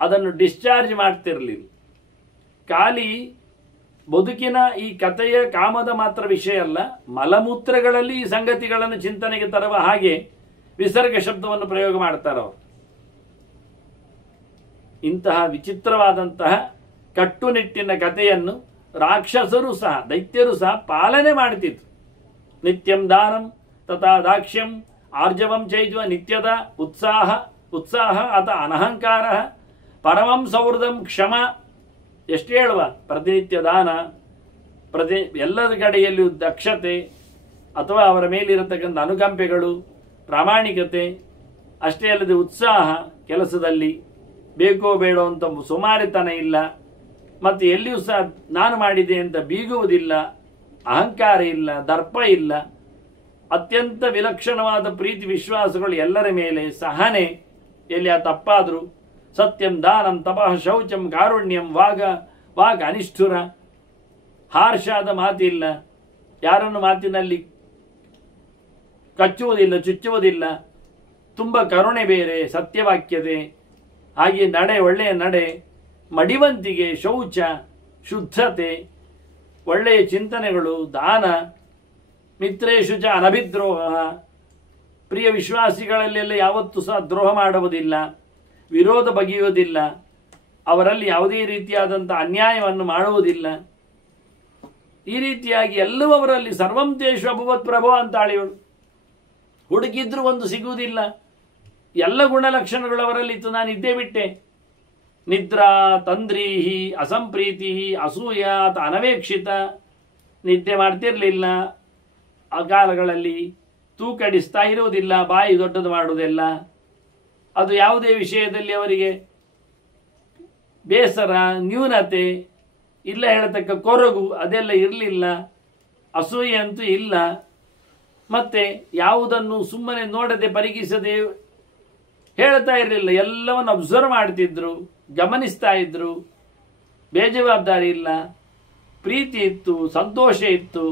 ಅದನ್ನು ಡಿಸ್ಚಾರ್ಜ್ ಮಾಡ್ತಿರಲಿಲ್ಲ. ಖಾಲಿ ಬದುಕಿನ ಈ ಕಥೆಯ ಕಾಮದ ಮಾತ್ರ ವಿಷಯ ಅಲ್ಲ, ಮಲಮೂತ್ರಗಳಲ್ಲಿ ಈ ಸಂಗತಿಗಳನ್ನು ಚಿಂತನೆಗೆ ತರುವ ಹಾಗೆ ವಿಸರ್ಗ ಶಬ್ದವನ್ನು ಪ್ರಯೋಗ ಮಾಡ್ತಾರೆ ಅವರು. ಇಂತಹ ವಿಚಿತ್ರವಾದಂತಹ ಕಟ್ಟುನಿಟ್ಟಿನ ಕಥೆಯನ್ನು ರಾಕ್ಷಸರು ಸಹ, ದೈತ್ಯರು ಸಹ ಪಾಲನೆ ಮಾಡ್ತಿದ್ರು. ನಿತ್ಯಂ ದಾನಂ ತಥಾ ದಾಕ್ಷ್ಯಂ ಆರ್ಜವಂ ಚೈಜ್ವ ನಿತ್ಯದ ಉತ್ಸಾಹ ಅಥ ಅನಹಂಕಾರ ಪರಮಂ ಸೌಹೃದಂ ಕ್ಷಮ. ಎಷ್ಟು ಹೇಳುವ, ಪ್ರತಿನಿತ್ಯ ದಾನ, ಎಲ್ಲರ ಕಡೆಯಲ್ಲಿಯೂ ದಕ್ಷತೆ ಅಥವಾ ಅವರ ಮೇಲಿರತಕ್ಕಂಥ ಅನುಕಂಪೆಗಳು, ಪ್ರಾಮಾಣಿಕತೆ, ಅಷ್ಟೇ ಅಲ್ಲದೆ ಉತ್ಸಾಹ, ಕೆಲಸದಲ್ಲಿ ಬೇಕೋ ಬೇಡೋ ಅಂತ ಸುಮಾರಿತನ ಇಲ್ಲ, ಮತ್ತು ಎಲ್ಲಿಯೂ ಸಹ ನಾನು ಮಾಡಿದೆ ಅಂತ ಬೀಗುವುದಿಲ್ಲ, ಅಹಂಕಾರ ಇಲ್ಲ, ದರ್ಪ ಇಲ್ಲ, ಅತ್ಯಂತ ವಿಲಕ್ಷಣವಾದ ಪ್ರೀತಿ ವಿಶ್ವಾಸಗಳು ಎಲ್ಲರ ಮೇಲೆ, ಸಹನೆ, ಎಲ್ಲಿ ಆ ತಪ್ಪಾದರೂ ಸತ್ಯಂ ದಾನಂ ತಪಃ ಶೌಚಂ ಕಾರುಣ್ಯಂ ವಾಗ ಅನಿಷ್ಠುರ, ಹಾರ್ಷಾದ ಮಾತಿಲ್ಲ, ಯಾರನ್ನು ಮಾತಿನಲ್ಲಿ ಕಚ್ಚುವುದಿಲ್ಲ, ಚುಚ್ಚುವುದಿಲ್ಲ, ತುಂಬ ಕರುಣೆ ಬೇರೆ, ಸತ್ಯವಾಕ್ಯತೆ, ಹಾಗೆ ನಡೆ, ಒಳ್ಳೆಯ ನಡೆ, ಮಡಿವಂತಿಗೆ, ಶೌಚ, ಶುದ್ಧತೆ, ಒಳ್ಳೆಯ ಚಿಂತನೆಗಳು, ದಾನ, ಮಿತ್ರೇಶು ಚ ಅನಭಿದ್ರೋಹ, ಪ್ರಿಯ ವಿಶ್ವಾಸಿಗಳಲ್ಲೆಲ್ಲ ಯಾವತ್ತೂ ಸಹ ದ್ರೋಹ ಮಾಡುವುದಿಲ್ಲ, ವಿರೋಧ ಬಗೆಯುವುದಿಲ್ಲ, ಅವರಲ್ಲಿ ಯಾವುದೇ ರೀತಿಯಾದಂಥ ಅನ್ಯಾಯವನ್ನು ಮಾಡುವುದಿಲ್ಲ. ಈ ರೀತಿಯಾಗಿ ಎಲ್ಲವೂ ಅವರಲ್ಲಿ ಸರ್ವಂ ತೇಷು ಅಭವತ್ ಪ್ರಭೋ ಅಂತಾಳಿ ಇವಳು. ಹುಡುಕಿದ್ರೂ ಒಂದು ಸಿಗುವುದಿಲ್ಲ, ಎಲ್ಲ ಗುಣಲಕ್ಷಣಗಳು ಅವರಲ್ಲಿತ್ತು. ನಾನು ಇದ್ದೇ ಬಿಟ್ಟೆ. ನಿದ್ರಾ ತಂದ್ರೀಹಿ ಅಸಂಪ್ರೀತಿ ಅಸೂಯಾತ್ ಅನವೇಕ್ಷಿತ, ನಿದ್ದೆ ಮಾಡ್ತಿರ್ಲಿಲ್ಲ, ಆ ಕಾಲಗಳಲ್ಲಿ ತೂಕಡಿಸ್ತಾ ಇರುವುದಿಲ್ಲ, ಬಾಯಿ ದೊಡ್ಡದು ಮಾಡುವುದಿಲ್ಲ, ಅದು ಯಾವುದೇ ವಿಷಯದಲ್ಲಿ ಅವರಿಗೆ ಬೇಸರ, ನ್ಯೂನತೆ ಇಲ್ಲ, ಹೇಳತಕ್ಕ ಕೊರಗು ಅದೆಲ್ಲ ಇರಲಿಲ್ಲ, ಅಸೂಯೆ ಅಂತೂ ಇಲ್ಲ. ಮತ್ತೆ ಯಾವುದನ್ನು ಸುಮ್ಮನೆ ನೋಡದೆ ಪರಿಗಿಸದೆ ಹೇಳ್ತಾ ಇರಲಿಲ್ಲ, ಎಲ್ಲವನ್ನು ಅಬ್ಸರ್ವ್ ಮಾಡ್ತಿದ್ರು, ಗಮನಿಸ್ತಾ ಇದ್ರು, ಬೇಜವಾಬ್ದಾರಿ ಇಲ್ಲ, ಪ್ರೀತಿ ಇತ್ತು, ಸಂತೋಷ ಇತ್ತು,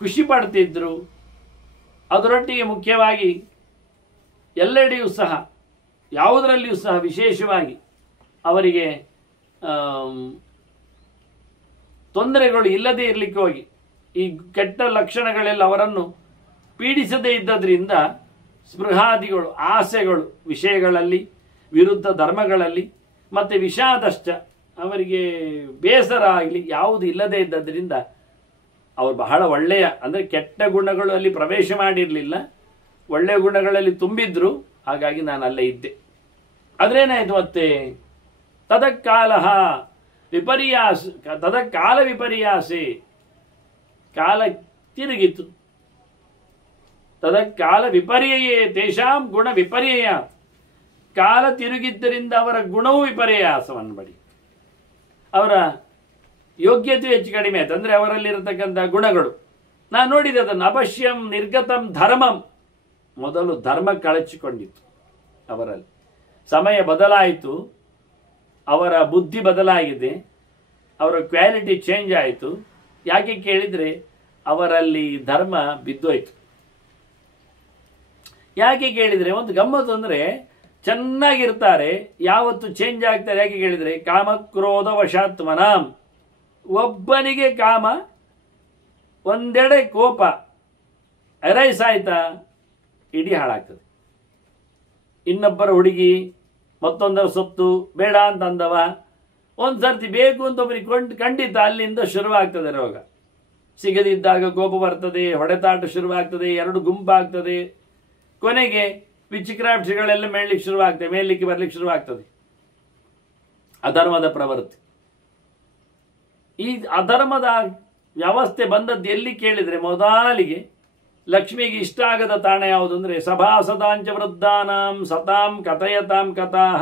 ಖುಷಿ ಪಡ್ತಿದ್ರು. ಅದರೊಟ್ಟಿಗೆ ಮುಖ್ಯವಾಗಿ ಎಲ್ಲೆಡೆಯೂ ಸಹ, ಯಾವುದರಲ್ಲಿಯೂ ಸಹ ವಿಶೇಷವಾಗಿ ಅವರಿಗೆ ತೊಂದರೆಗಳು ಇಲ್ಲದೆ ಇರಲಿಕ್ಕೆ ಹೋಗಿ ಈ ಕೆಟ್ಟ ಲಕ್ಷಣಗಳೆಲ್ಲ ಅವರನ್ನು ಪೀಡಿಸದೇ ಇದ್ದದ್ರಿಂದ ಸ್ಪೃಹಾದಿಗಳು, ಆಸೆಗಳು ವಿಷಯಗಳಲ್ಲಿ, ವಿರುದ್ಧ ಧರ್ಮಗಳಲ್ಲಿ, ಮತ್ತು ವಿಷಾದಶ್ಚ, ಅವರಿಗೆ ಬೇಸರ ಆಗಲಿ ಯಾವುದು ಇಲ್ಲದೆ ಇದ್ದದ್ರಿಂದ ಅವರು ಬಹಳ ಒಳ್ಳೆಯ, ಅಂದರೆ ಕೆಟ್ಟ ಗುಣಗಳು ಅಲ್ಲಿ ಪ್ರವೇಶ ಮಾಡಿರಲಿಲ್ಲ, ಒಳ್ಳೆಯ ಗುಣಗಳಲ್ಲಿ ತುಂಬಿದ್ರು. ಹಾಗಾಗಿ ನಾನು ಅಲ್ಲೇ ಇದ್ದೆ. ಅದ್ರೇನಾಯ್ತು ಮತ್ತೆ, ತದಕಾಲ ವಿಪರ್ಯಾಸೆ, ಕಾಲ ತಿರುಗಿತು. ಕಾಲ ವಿಪರ್ಯಯೇ ತೇಷಾಂ ಗುಣ ವಿಪರ್ಯಯ. ಕಾಲ ತಿರುಗಿದ್ದರಿಂದ ಅವರ ಗುಣವೂ ವಿಪರ್ಯಾಸವನ್ನು ಬಡಿ, ಅವರ ಯೋಗ್ಯತೆ ಹೆಚ್ಚು ಕಡಿಮೆ ಆಯ್ತು. ಅಂದರೆ ಅವರಲ್ಲಿರತಕ್ಕಂಥ ಗುಣಗಳು ನಾನು ನೋಡಿದೆ ಅದನ್ನು. ಅಪಶ್ಯಂ ನಿರ್ಗತಂ ಧರ್ಮಂ, ಮೊದಲು ಧರ್ಮ ಕಳಚಿಕೊಂಡಿತ್ತು ಅವರಲ್ಲಿ. ಸಮಯ ಬದಲಾಯಿತು, ಅವರ ಬುದ್ಧಿ ಬದಲಾಗಿದೆ, ಅವರ ಕ್ವಾಲಿಟಿ ಚೇಂಜ್ ಆಯಿತು. ಯಾಕೆ ಕೇಳಿದರೆ ಅವರಲ್ಲಿ ಧರ್ಮ ಬಿದ್ದೋಯ್ತು. ಯಾಕೆ ಕೇಳಿದರೆ ಒಂದು ಗಮ್ಮತ್ತು ಅಂದರೆ ಚೆನ್ನಾಗಿರ್ತಾರೆ, ಯಾವತ್ತು ಚೇಂಜ್ ಆಗ್ತಾರೆ. ಯಾಕೆ ಕೇಳಿದರೆ ಕಾಮಕ್ರೋಧ ವಶಾತ್ಮನಾಂ, ಒಬ್ಬನಿಗೆ ಕಾಮ, ಒಂದೆಡೆ ಕೋಪ ಅರೈಸ್ ಆಯ್ತಾ ಇಡೀ ಹಾಳಾಗ್ತದೆ. ಇನ್ನೊಬ್ಬರ ಹುಡುಗಿ ಮತ್ತೊಂದರ ಸೊತ್ತು ಬೇಡ ಅಂತ ಅಂದವ, ಒಂದು ಸರ್ತಿ ಬೇಕು ಅಂತ ಒಬ್ಬರಿಗೆ ಖಂಡಿತ ಅಲ್ಲಿಂದ ಶುರುವಾಗ್ತದೆ ರೋಗ. ಸಿಗದಿದ್ದಾಗ ಕೋಪ ಬರ್ತದೆ, ಹೊಡೆತಾಟ ಶುರುವಾಗ್ತದೆ, ಎರಡು ಗುಂಪಾಗ್ತದೆ, ಕೊನೆಗೆ ವಿಚಿಕ್ರಾಫ್ಟ್ಸ್ಗಳೆಲ್ಲ ಮೇಲಿಕ್ಕೆ ಬರ್ಲಿಕ್ಕೆ ಶುರುವಾಗ್ತದೆ. ಅಧರ್ಮದ ಪ್ರವೃತ್ತಿ. ಈ ಅಧರ್ಮದ ವ್ಯವಸ್ಥೆ ಬಂದದ್ದು ಎಲ್ಲಿ ಕೇಳಿದರೆ ಮೊದಲಿಗೆ ಲಕ್ಷ್ಮಿಗೆ ಇಷ್ಟ ಆಗದ ತಾಣ ಯಾವುದು ಅಂದರೆ ಸಭಾಸದಾಂಚ ವೃದ್ಧಾನಾಂ ಸತಾಂ ಕಥಯತಾಂ ಕಥಾಹ.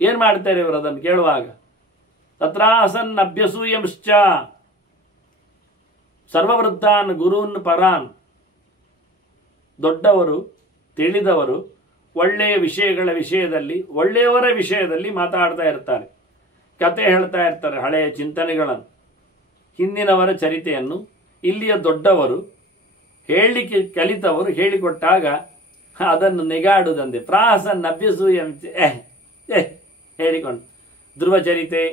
ಏನ್ ಮಾಡ್ತಾರೆ ಇವರು ಅದನ್ನು ಕೇಳುವಾಗ? ತತ್ರಾಸನ್ ಅಭ್ಯಸೂಯಂಶ್ಚ ಸರ್ವವೃದ್ಧಾನ್ ಗುರೂನ್ ಪರಾನ್. ದೊಡ್ಡವರು, ತಿಳಿದವರು, ಒಳ್ಳೆಯ ವಿಷಯಗಳ ವಿಷಯದಲ್ಲಿ, ಒಳ್ಳೆಯವರ ವಿಷಯದಲ್ಲಿ ಮಾತಾಡ್ತಾ ಇರ್ತಾರೆ, ಕತೆ ಹೇಳ್ತಾ ಇರ್ತಾರೆ, ಹಳೆಯ ಚಿಂತನೆಗಳನ್ನು, ಹಿಂದಿನವರ ಚರಿತೆಯನ್ನು. ಇಲ್ಲಿಯ ದೊಡ್ಡವರು ಹೇಳಲಿಕ್ಕೆ ಕಲಿತವರು ಹೇಳಿಕೊಟ್ಟಾಗ ಅದನ್ನು ನೆಗಾಡುದಂತೆ. ಪ್ರಾಸನ್ ಅಭ್ಯಸೂಯಂಚ ಹೇಳಿಕೊಂಡು ಧ್ರುವ ಚರಿತೆ,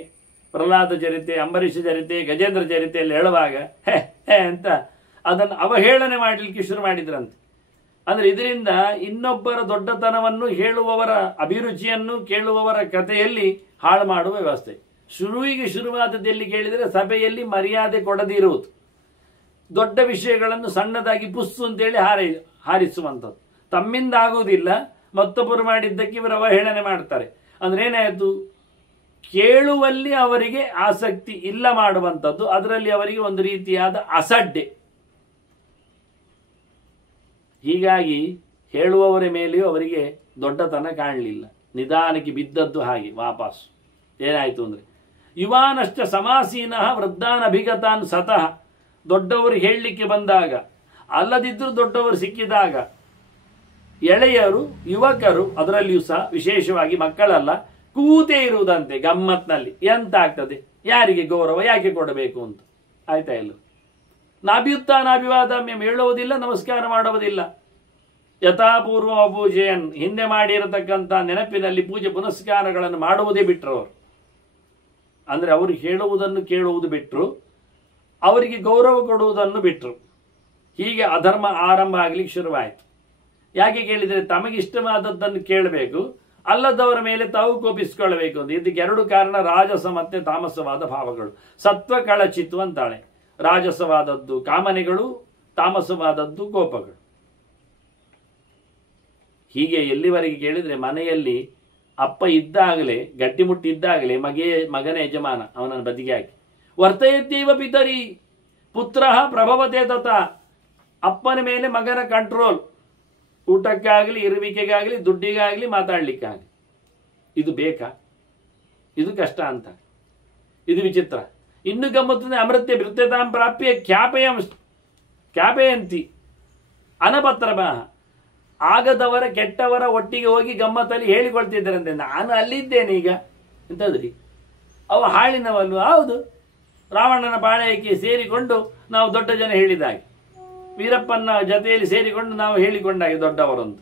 ಪ್ರಹ್ಲಾದ ಚರಿತೆ, ಅಂಬರೀಷ ಚರಿತೆ, ಗಜೇಂದ್ರ ಚರಿತೆಯಲ್ಲಿ ಹೇಳುವಾಗ ಅಂತ ಅದನ್ನು ಅವಹೇಳನೆ ಮಾಡಲಿಕ್ಕೆ ಶುರು ಮಾಡಿದ್ರಂತೆ. ಅಂದ್ರೆ ಇದರಿಂದ ಇನ್ನೊಬ್ಬರ ದೊಡ್ಡತನವನ್ನು ಹೇಳುವವರ ಅಭಿರುಚಿಯನ್ನು ಕೇಳುವವರ ಕಥೆಯಲ್ಲಿ ಹಾಳು ಮಾಡುವ ವ್ಯವಸ್ಥೆ. ಶುರುವಾದದ್ದು ಎಲ್ಲಿ ಕೇಳಿದರೆ ಸಭೆಯಲ್ಲಿ ಮರ್ಯಾದೆ ಕೊಡದಿರುವುದು, ದೊಡ್ಡ ವಿಷಯಗಳನ್ನು ಸಣ್ಣದಾಗಿ ಪುಸ್ಸು ಅಂತೇಳಿ ಹಾರಿಸುವಂಥದ್ದು. ತಮ್ಮಿಂದ ಆಗುವುದಿಲ್ಲ, ಮತ್ತೊಬ್ಬರು ಮಾಡಿದ್ದಕ್ಕೆ ಇವರು ಅವಹೇಳನೆ ಮಾಡ್ತಾರೆ. ಅಂದ್ರೆ ಏನಾಯಿತು? ಕೇಳುವಲ್ಲಿ ಅವರಿಗೆ ಆಸಕ್ತಿ ಇಲ್ಲ ಮಾಡುವಂಥದ್ದು, ಅದರಲ್ಲಿ ಅವರಿಗೆ ಒಂದು ರೀತಿಯಾದ ಅಸಡ್ಡೆ. ಹೀಗಾಗಿ ಹೇಳುವವರ ಮೇಲೆಯೂ ಅವರಿಗೆ ದೊಡ್ಡತನ ಕಾಣಲಿಲ್ಲ. ನಿಧಾನಕ್ಕೆ ಬಿದ್ದದ್ದು ಹಾಗೆ ವಾಪಸ್. ಏನಾಯಿತು ಅಂದರೆ ಯುವಾನಶ್ಚ ಸಮಾಸೀನಃ ವೃದ್ಧಾನ್ ಅಭಿಗತಾನ್ ಸತಃ. ದೊಡ್ಡವರು ಹೇಳಲಿಕ್ಕೆ ಬಂದಾಗ, ಅಲ್ಲದಿದ್ದರೂ ದೊಡ್ಡವರು ಸಿಕ್ಕಿದಾಗ, ಎಳೆಯರು, ಯುವಕರು, ಅದರಲ್ಲಿಯೂ ಸಹ ವಿಶೇಷವಾಗಿ ಮಕ್ಕಳಲ್ಲ, ಕೂತೇ ಇರುವುದಂತೆ ಗಮ್ಮತ್ನಲ್ಲಿ. ಎಂತ ಆಗ್ತದೆ? ಯಾರಿಗೆ ಗೌರವ ಯಾಕೆ ಕೊಡಬೇಕು ಅಂತ ಆಯ್ತಾ ಇಲ್ಲ. ನಾಭ್ಯುತ್ಥಾನಾಭಿವಾದಮ್ಯಂ, ಹೇಳುವುದಿಲ್ಲ, ನಮಸ್ಕಾರ ಮಾಡುವುದಿಲ್ಲ. ಯಥಾಪೂರ್ವ ಪೂಜೆಯನ್ನು ಹಿಂದೆ ಮಾಡಿರತಕ್ಕಂಥ ನೆನಪಿನಲ್ಲಿ ಪೂಜೆ ಪುನಸ್ಕಾರಗಳನ್ನು ಮಾಡುವುದೇ ಬಿಟ್ಟರು ಅವರು. ಅಂದರೆ ಅವರು ಹೇಳುವುದನ್ನು ಕೇಳುವುದು ಬಿಟ್ಟರು, ಅವರಿಗೆ ಗೌರವ ಕೊಡುವುದನ್ನು ಬಿಟ್ಟರು. ಹೀಗೆ ಅಧರ್ಮ ಆರಂಭ ಆಗಲಿಕ್ಕೆ ಶುರುವಾಯಿತು. ಯಾಕೆ ಕೇಳಿದರೆ ತಮಗಿಷ್ಟವಾದದ್ದನ್ನು ಕೇಳಬೇಕು, ಅಲ್ಲದವರ ಮೇಲೆ ತಾವು ಕೋಪಿಸಿಕೊಳ್ಳಬೇಕು ಅಂತ. ಇದಕ್ಕೆ ಎರಡು ಕಾರಣ, ರಾಜಸ ಮತ್ತೆ ತಾಮಸವಾದ ಭಾವಗಳು. ಸತ್ವ ಕಳಚಿತು ಅಂತಾಳೆ. ರಾಜಸವಾದದ್ದು ಕಾಮನೆಗಳು, ತಾಮಸವಾದದ್ದು ಕೋಪಗಳು. ಹೀಗೆ ಎಲ್ಲಿವರೆಗೆ ಕೇಳಿದರೆ ಮನೆಯಲ್ಲಿ ಅಪ್ಪ ಇದ್ದಾಗಲೇ, ಗಟ್ಟಿಮುಟ್ಟಿದ್ದಾಗಲೇ ಮಗನ ಯಜಮಾನ ಅವನನ್ನು ಬದಿಗೆ ಹಾಕಿ ವರ್ತಯತ್ತೀವ ಪಿತರಿ ಪುತ್ರ ಪ್ರಭವತೆ ತತ. ಅಪ್ಪನ ಮೇಲೆ ಮಗನ ಕಂಟ್ರೋಲ್, ಊಟಕ್ಕಾಗಲಿ, ಇರುವಿಕೆಗಾಗಲಿ, ದುಡ್ಡಿಗಾಗಲಿ, ಮಾತಾಡ್ಲಿಕ್ಕಾಗಲಿ. ಇದು ಬೇಕಾ? ಇದು ಕಷ್ಟ ಅಂತ. ಇದು ವಿಚಿತ್ರ. ಇನ್ನು ಗಮ್ಮತ್ತದೆ. ಅಮೃತ್ಯ ಭೃತ್ಯತಾಂ ಪ್ರಾಪ್ಯ ಖ್ಯಾಪೆಯಂತಿ ಅನಪತ್ರಮಃ. ಆಗದವರ ಕೆಟ್ಟವರ ಒಟ್ಟಿಗೆ ಹೋಗಿ ಗಮ್ಮತ್ತಲ್ಲಿ ಹೇಳಿಕೊಳ್ತಿದ್ದಾರಂತೆ. ನಾನು ಅಲ್ಲಿದ್ದೇನೆ ಈಗ ಎಂತದ್ರಿ, ಅವ ಹಾಳಿನವಲ್ವ? ಹೌದು, ರಾವಣನ ಪಾಳೆಯಕ್ಕೆ ಸೇರಿಕೊಂಡು ನಾವು ದೊಡ್ಡ ಜನ ಹೇಳಿದಾಗೆ, ವೀರಪ್ಪನ ಜೊತೆಯಲ್ಲಿ ಸೇರಿಕೊಂಡು ನಾವು ಹೇಳಿಕೊಂಡಾಗೆ ದೊಡ್ಡವರೊಂದು.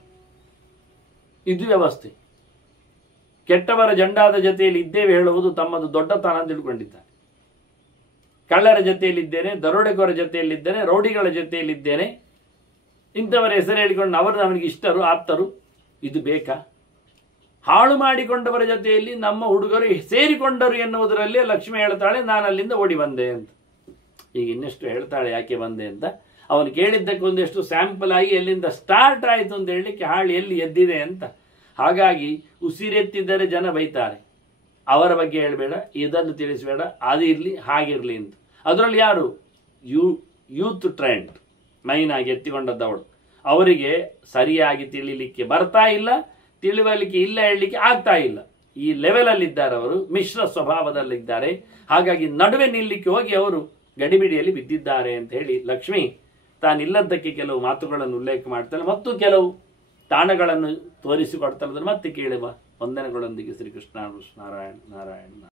ಇದು ವ್ಯವಸ್ಥೆ. ಕೆಟ್ಟವರ ಜಂಡಾದ ಜೊತೆಯಲ್ಲಿ ಇದ್ದೇವೆ ಹೇಳುವುದು ತಮ್ಮದು ದೊಡ್ಡತನ ಅಂತ ತಿಳ್ಕೊಂಡಿದ್ದಾರೆ. ಕಳ್ಳರ ಜೊತೆಯಲ್ಲಿದ್ದೇನೆ, ದರೋಡೆಕೋರ ಜೊತೆಯಲ್ಲಿದ್ದೇನೆ, ರೌಡಿಗಳ ಜೊತೆಯಲ್ಲಿದ್ದೇನೆ, ಇಂಥವರ ಹೆಸರು ಹೇಳಿಕೊಂಡು ಅವರು ನಮಗೆ ಇಷ್ಟರು, ಆಪ್ತರು. ಇದು ಬೇಕಾ? ಹಾಳು ಮಾಡಿಕೊಂಡವರ ಜೊತೆಯಲ್ಲಿ ನಮ್ಮ ಹುಡುಗರು ಸೇರಿಕೊಂಡರು ಎನ್ನುವುದರಲ್ಲಿ ಲಕ್ಷ್ಮಿ ಹೇಳ್ತಾಳೆ, ನಾನು ಅಲ್ಲಿಂದ ಓಡಿ ಬಂದೆ ಅಂತ. ಈಗ ಇನ್ನೆಷ್ಟು ಹೇಳ್ತಾಳೆ ಯಾಕೆ ಬಂದೆ ಅಂತ. ಅವನು ಕೇಳಿದ್ದಕ್ಕೆ ಒಂದೆಷ್ಟು ಸ್ಯಾಂಪಲ್ ಆಗಿ ಎಲ್ಲಿಂದ ಸ್ಟಾರ್ಟ್ ಆಯಿತು ಅಂತ ಹೇಳಲಿಕ್ಕೆ ಹಾಳು ಎಲ್ಲಿ ಎದ್ದಿದೆ ಅಂತ. ಹಾಗಾಗಿ ಉಸಿರೆತ್ತಿದ್ದರೆ ಜನ ಬೈತಾರೆ, ಅವರ ಬಗ್ಗೆ ಹೇಳಬೇಡ, ಇದನ್ನು ತಿಳಿಸಬೇಡ, ಅದು ಇರಲಿ ಹಾಗಿರಲಿ ಅಂತ. ಅದರಲ್ಲಿ ಯಾರು? Youth trend, ಮೈನಾಗಿ ಎತ್ತಿಕೊಂಡದ್ದವಳು. ಅವರಿಗೆ ಸರಿಯಾಗಿ ತಿಳಿಲಿಕ್ಕೆ ಬರ್ತಾ ಇಲ್ಲ, ತಿಳಿವಲಿಕ್ಕೆ ಇಲ್ಲ, ಹೇಳಲಿಕ್ಕೆ ಆಗ್ತಾ ಇಲ್ಲ. ಈ ಲೆವೆಲಲ್ಲಿದ್ದಾರೆ ಅವರು, ಮಿಶ್ರ ಸ್ವಭಾವದಲ್ಲಿದ್ದಾರೆ. ಹಾಗಾಗಿ ನಡುವೆ ನಿಲ್ಲಿಕ್ಕೆ ಹೋಗಿ ಅವರು ಗಡಿಬಿಡಿಯಲ್ಲಿ ಬಿದ್ದಿದ್ದಾರೆ ಅಂತ ಹೇಳಿ ಲಕ್ಷ್ಮಿ ತಾನಿಲ್ಲದ್ದಕ್ಕೆ ಕೆಲವು ಮಾತುಗಳನ್ನು ಉಲ್ಲೇಖ ಮಾಡ್ತಾಳೆ ಮತ್ತು ಕೆಲವು ತಾಣಗಳನ್ನು ತೋರಿಸಿಕೊಡ್ತಾಳೆ. ಮತ್ತೆ ಕೇಳುವ ವಂದನೆಗಳೊಂದಿಗೆ ಶ್ರೀಕೃಷ್ಣ ನಾರಾಯಣ ನಾರಾಯಣ.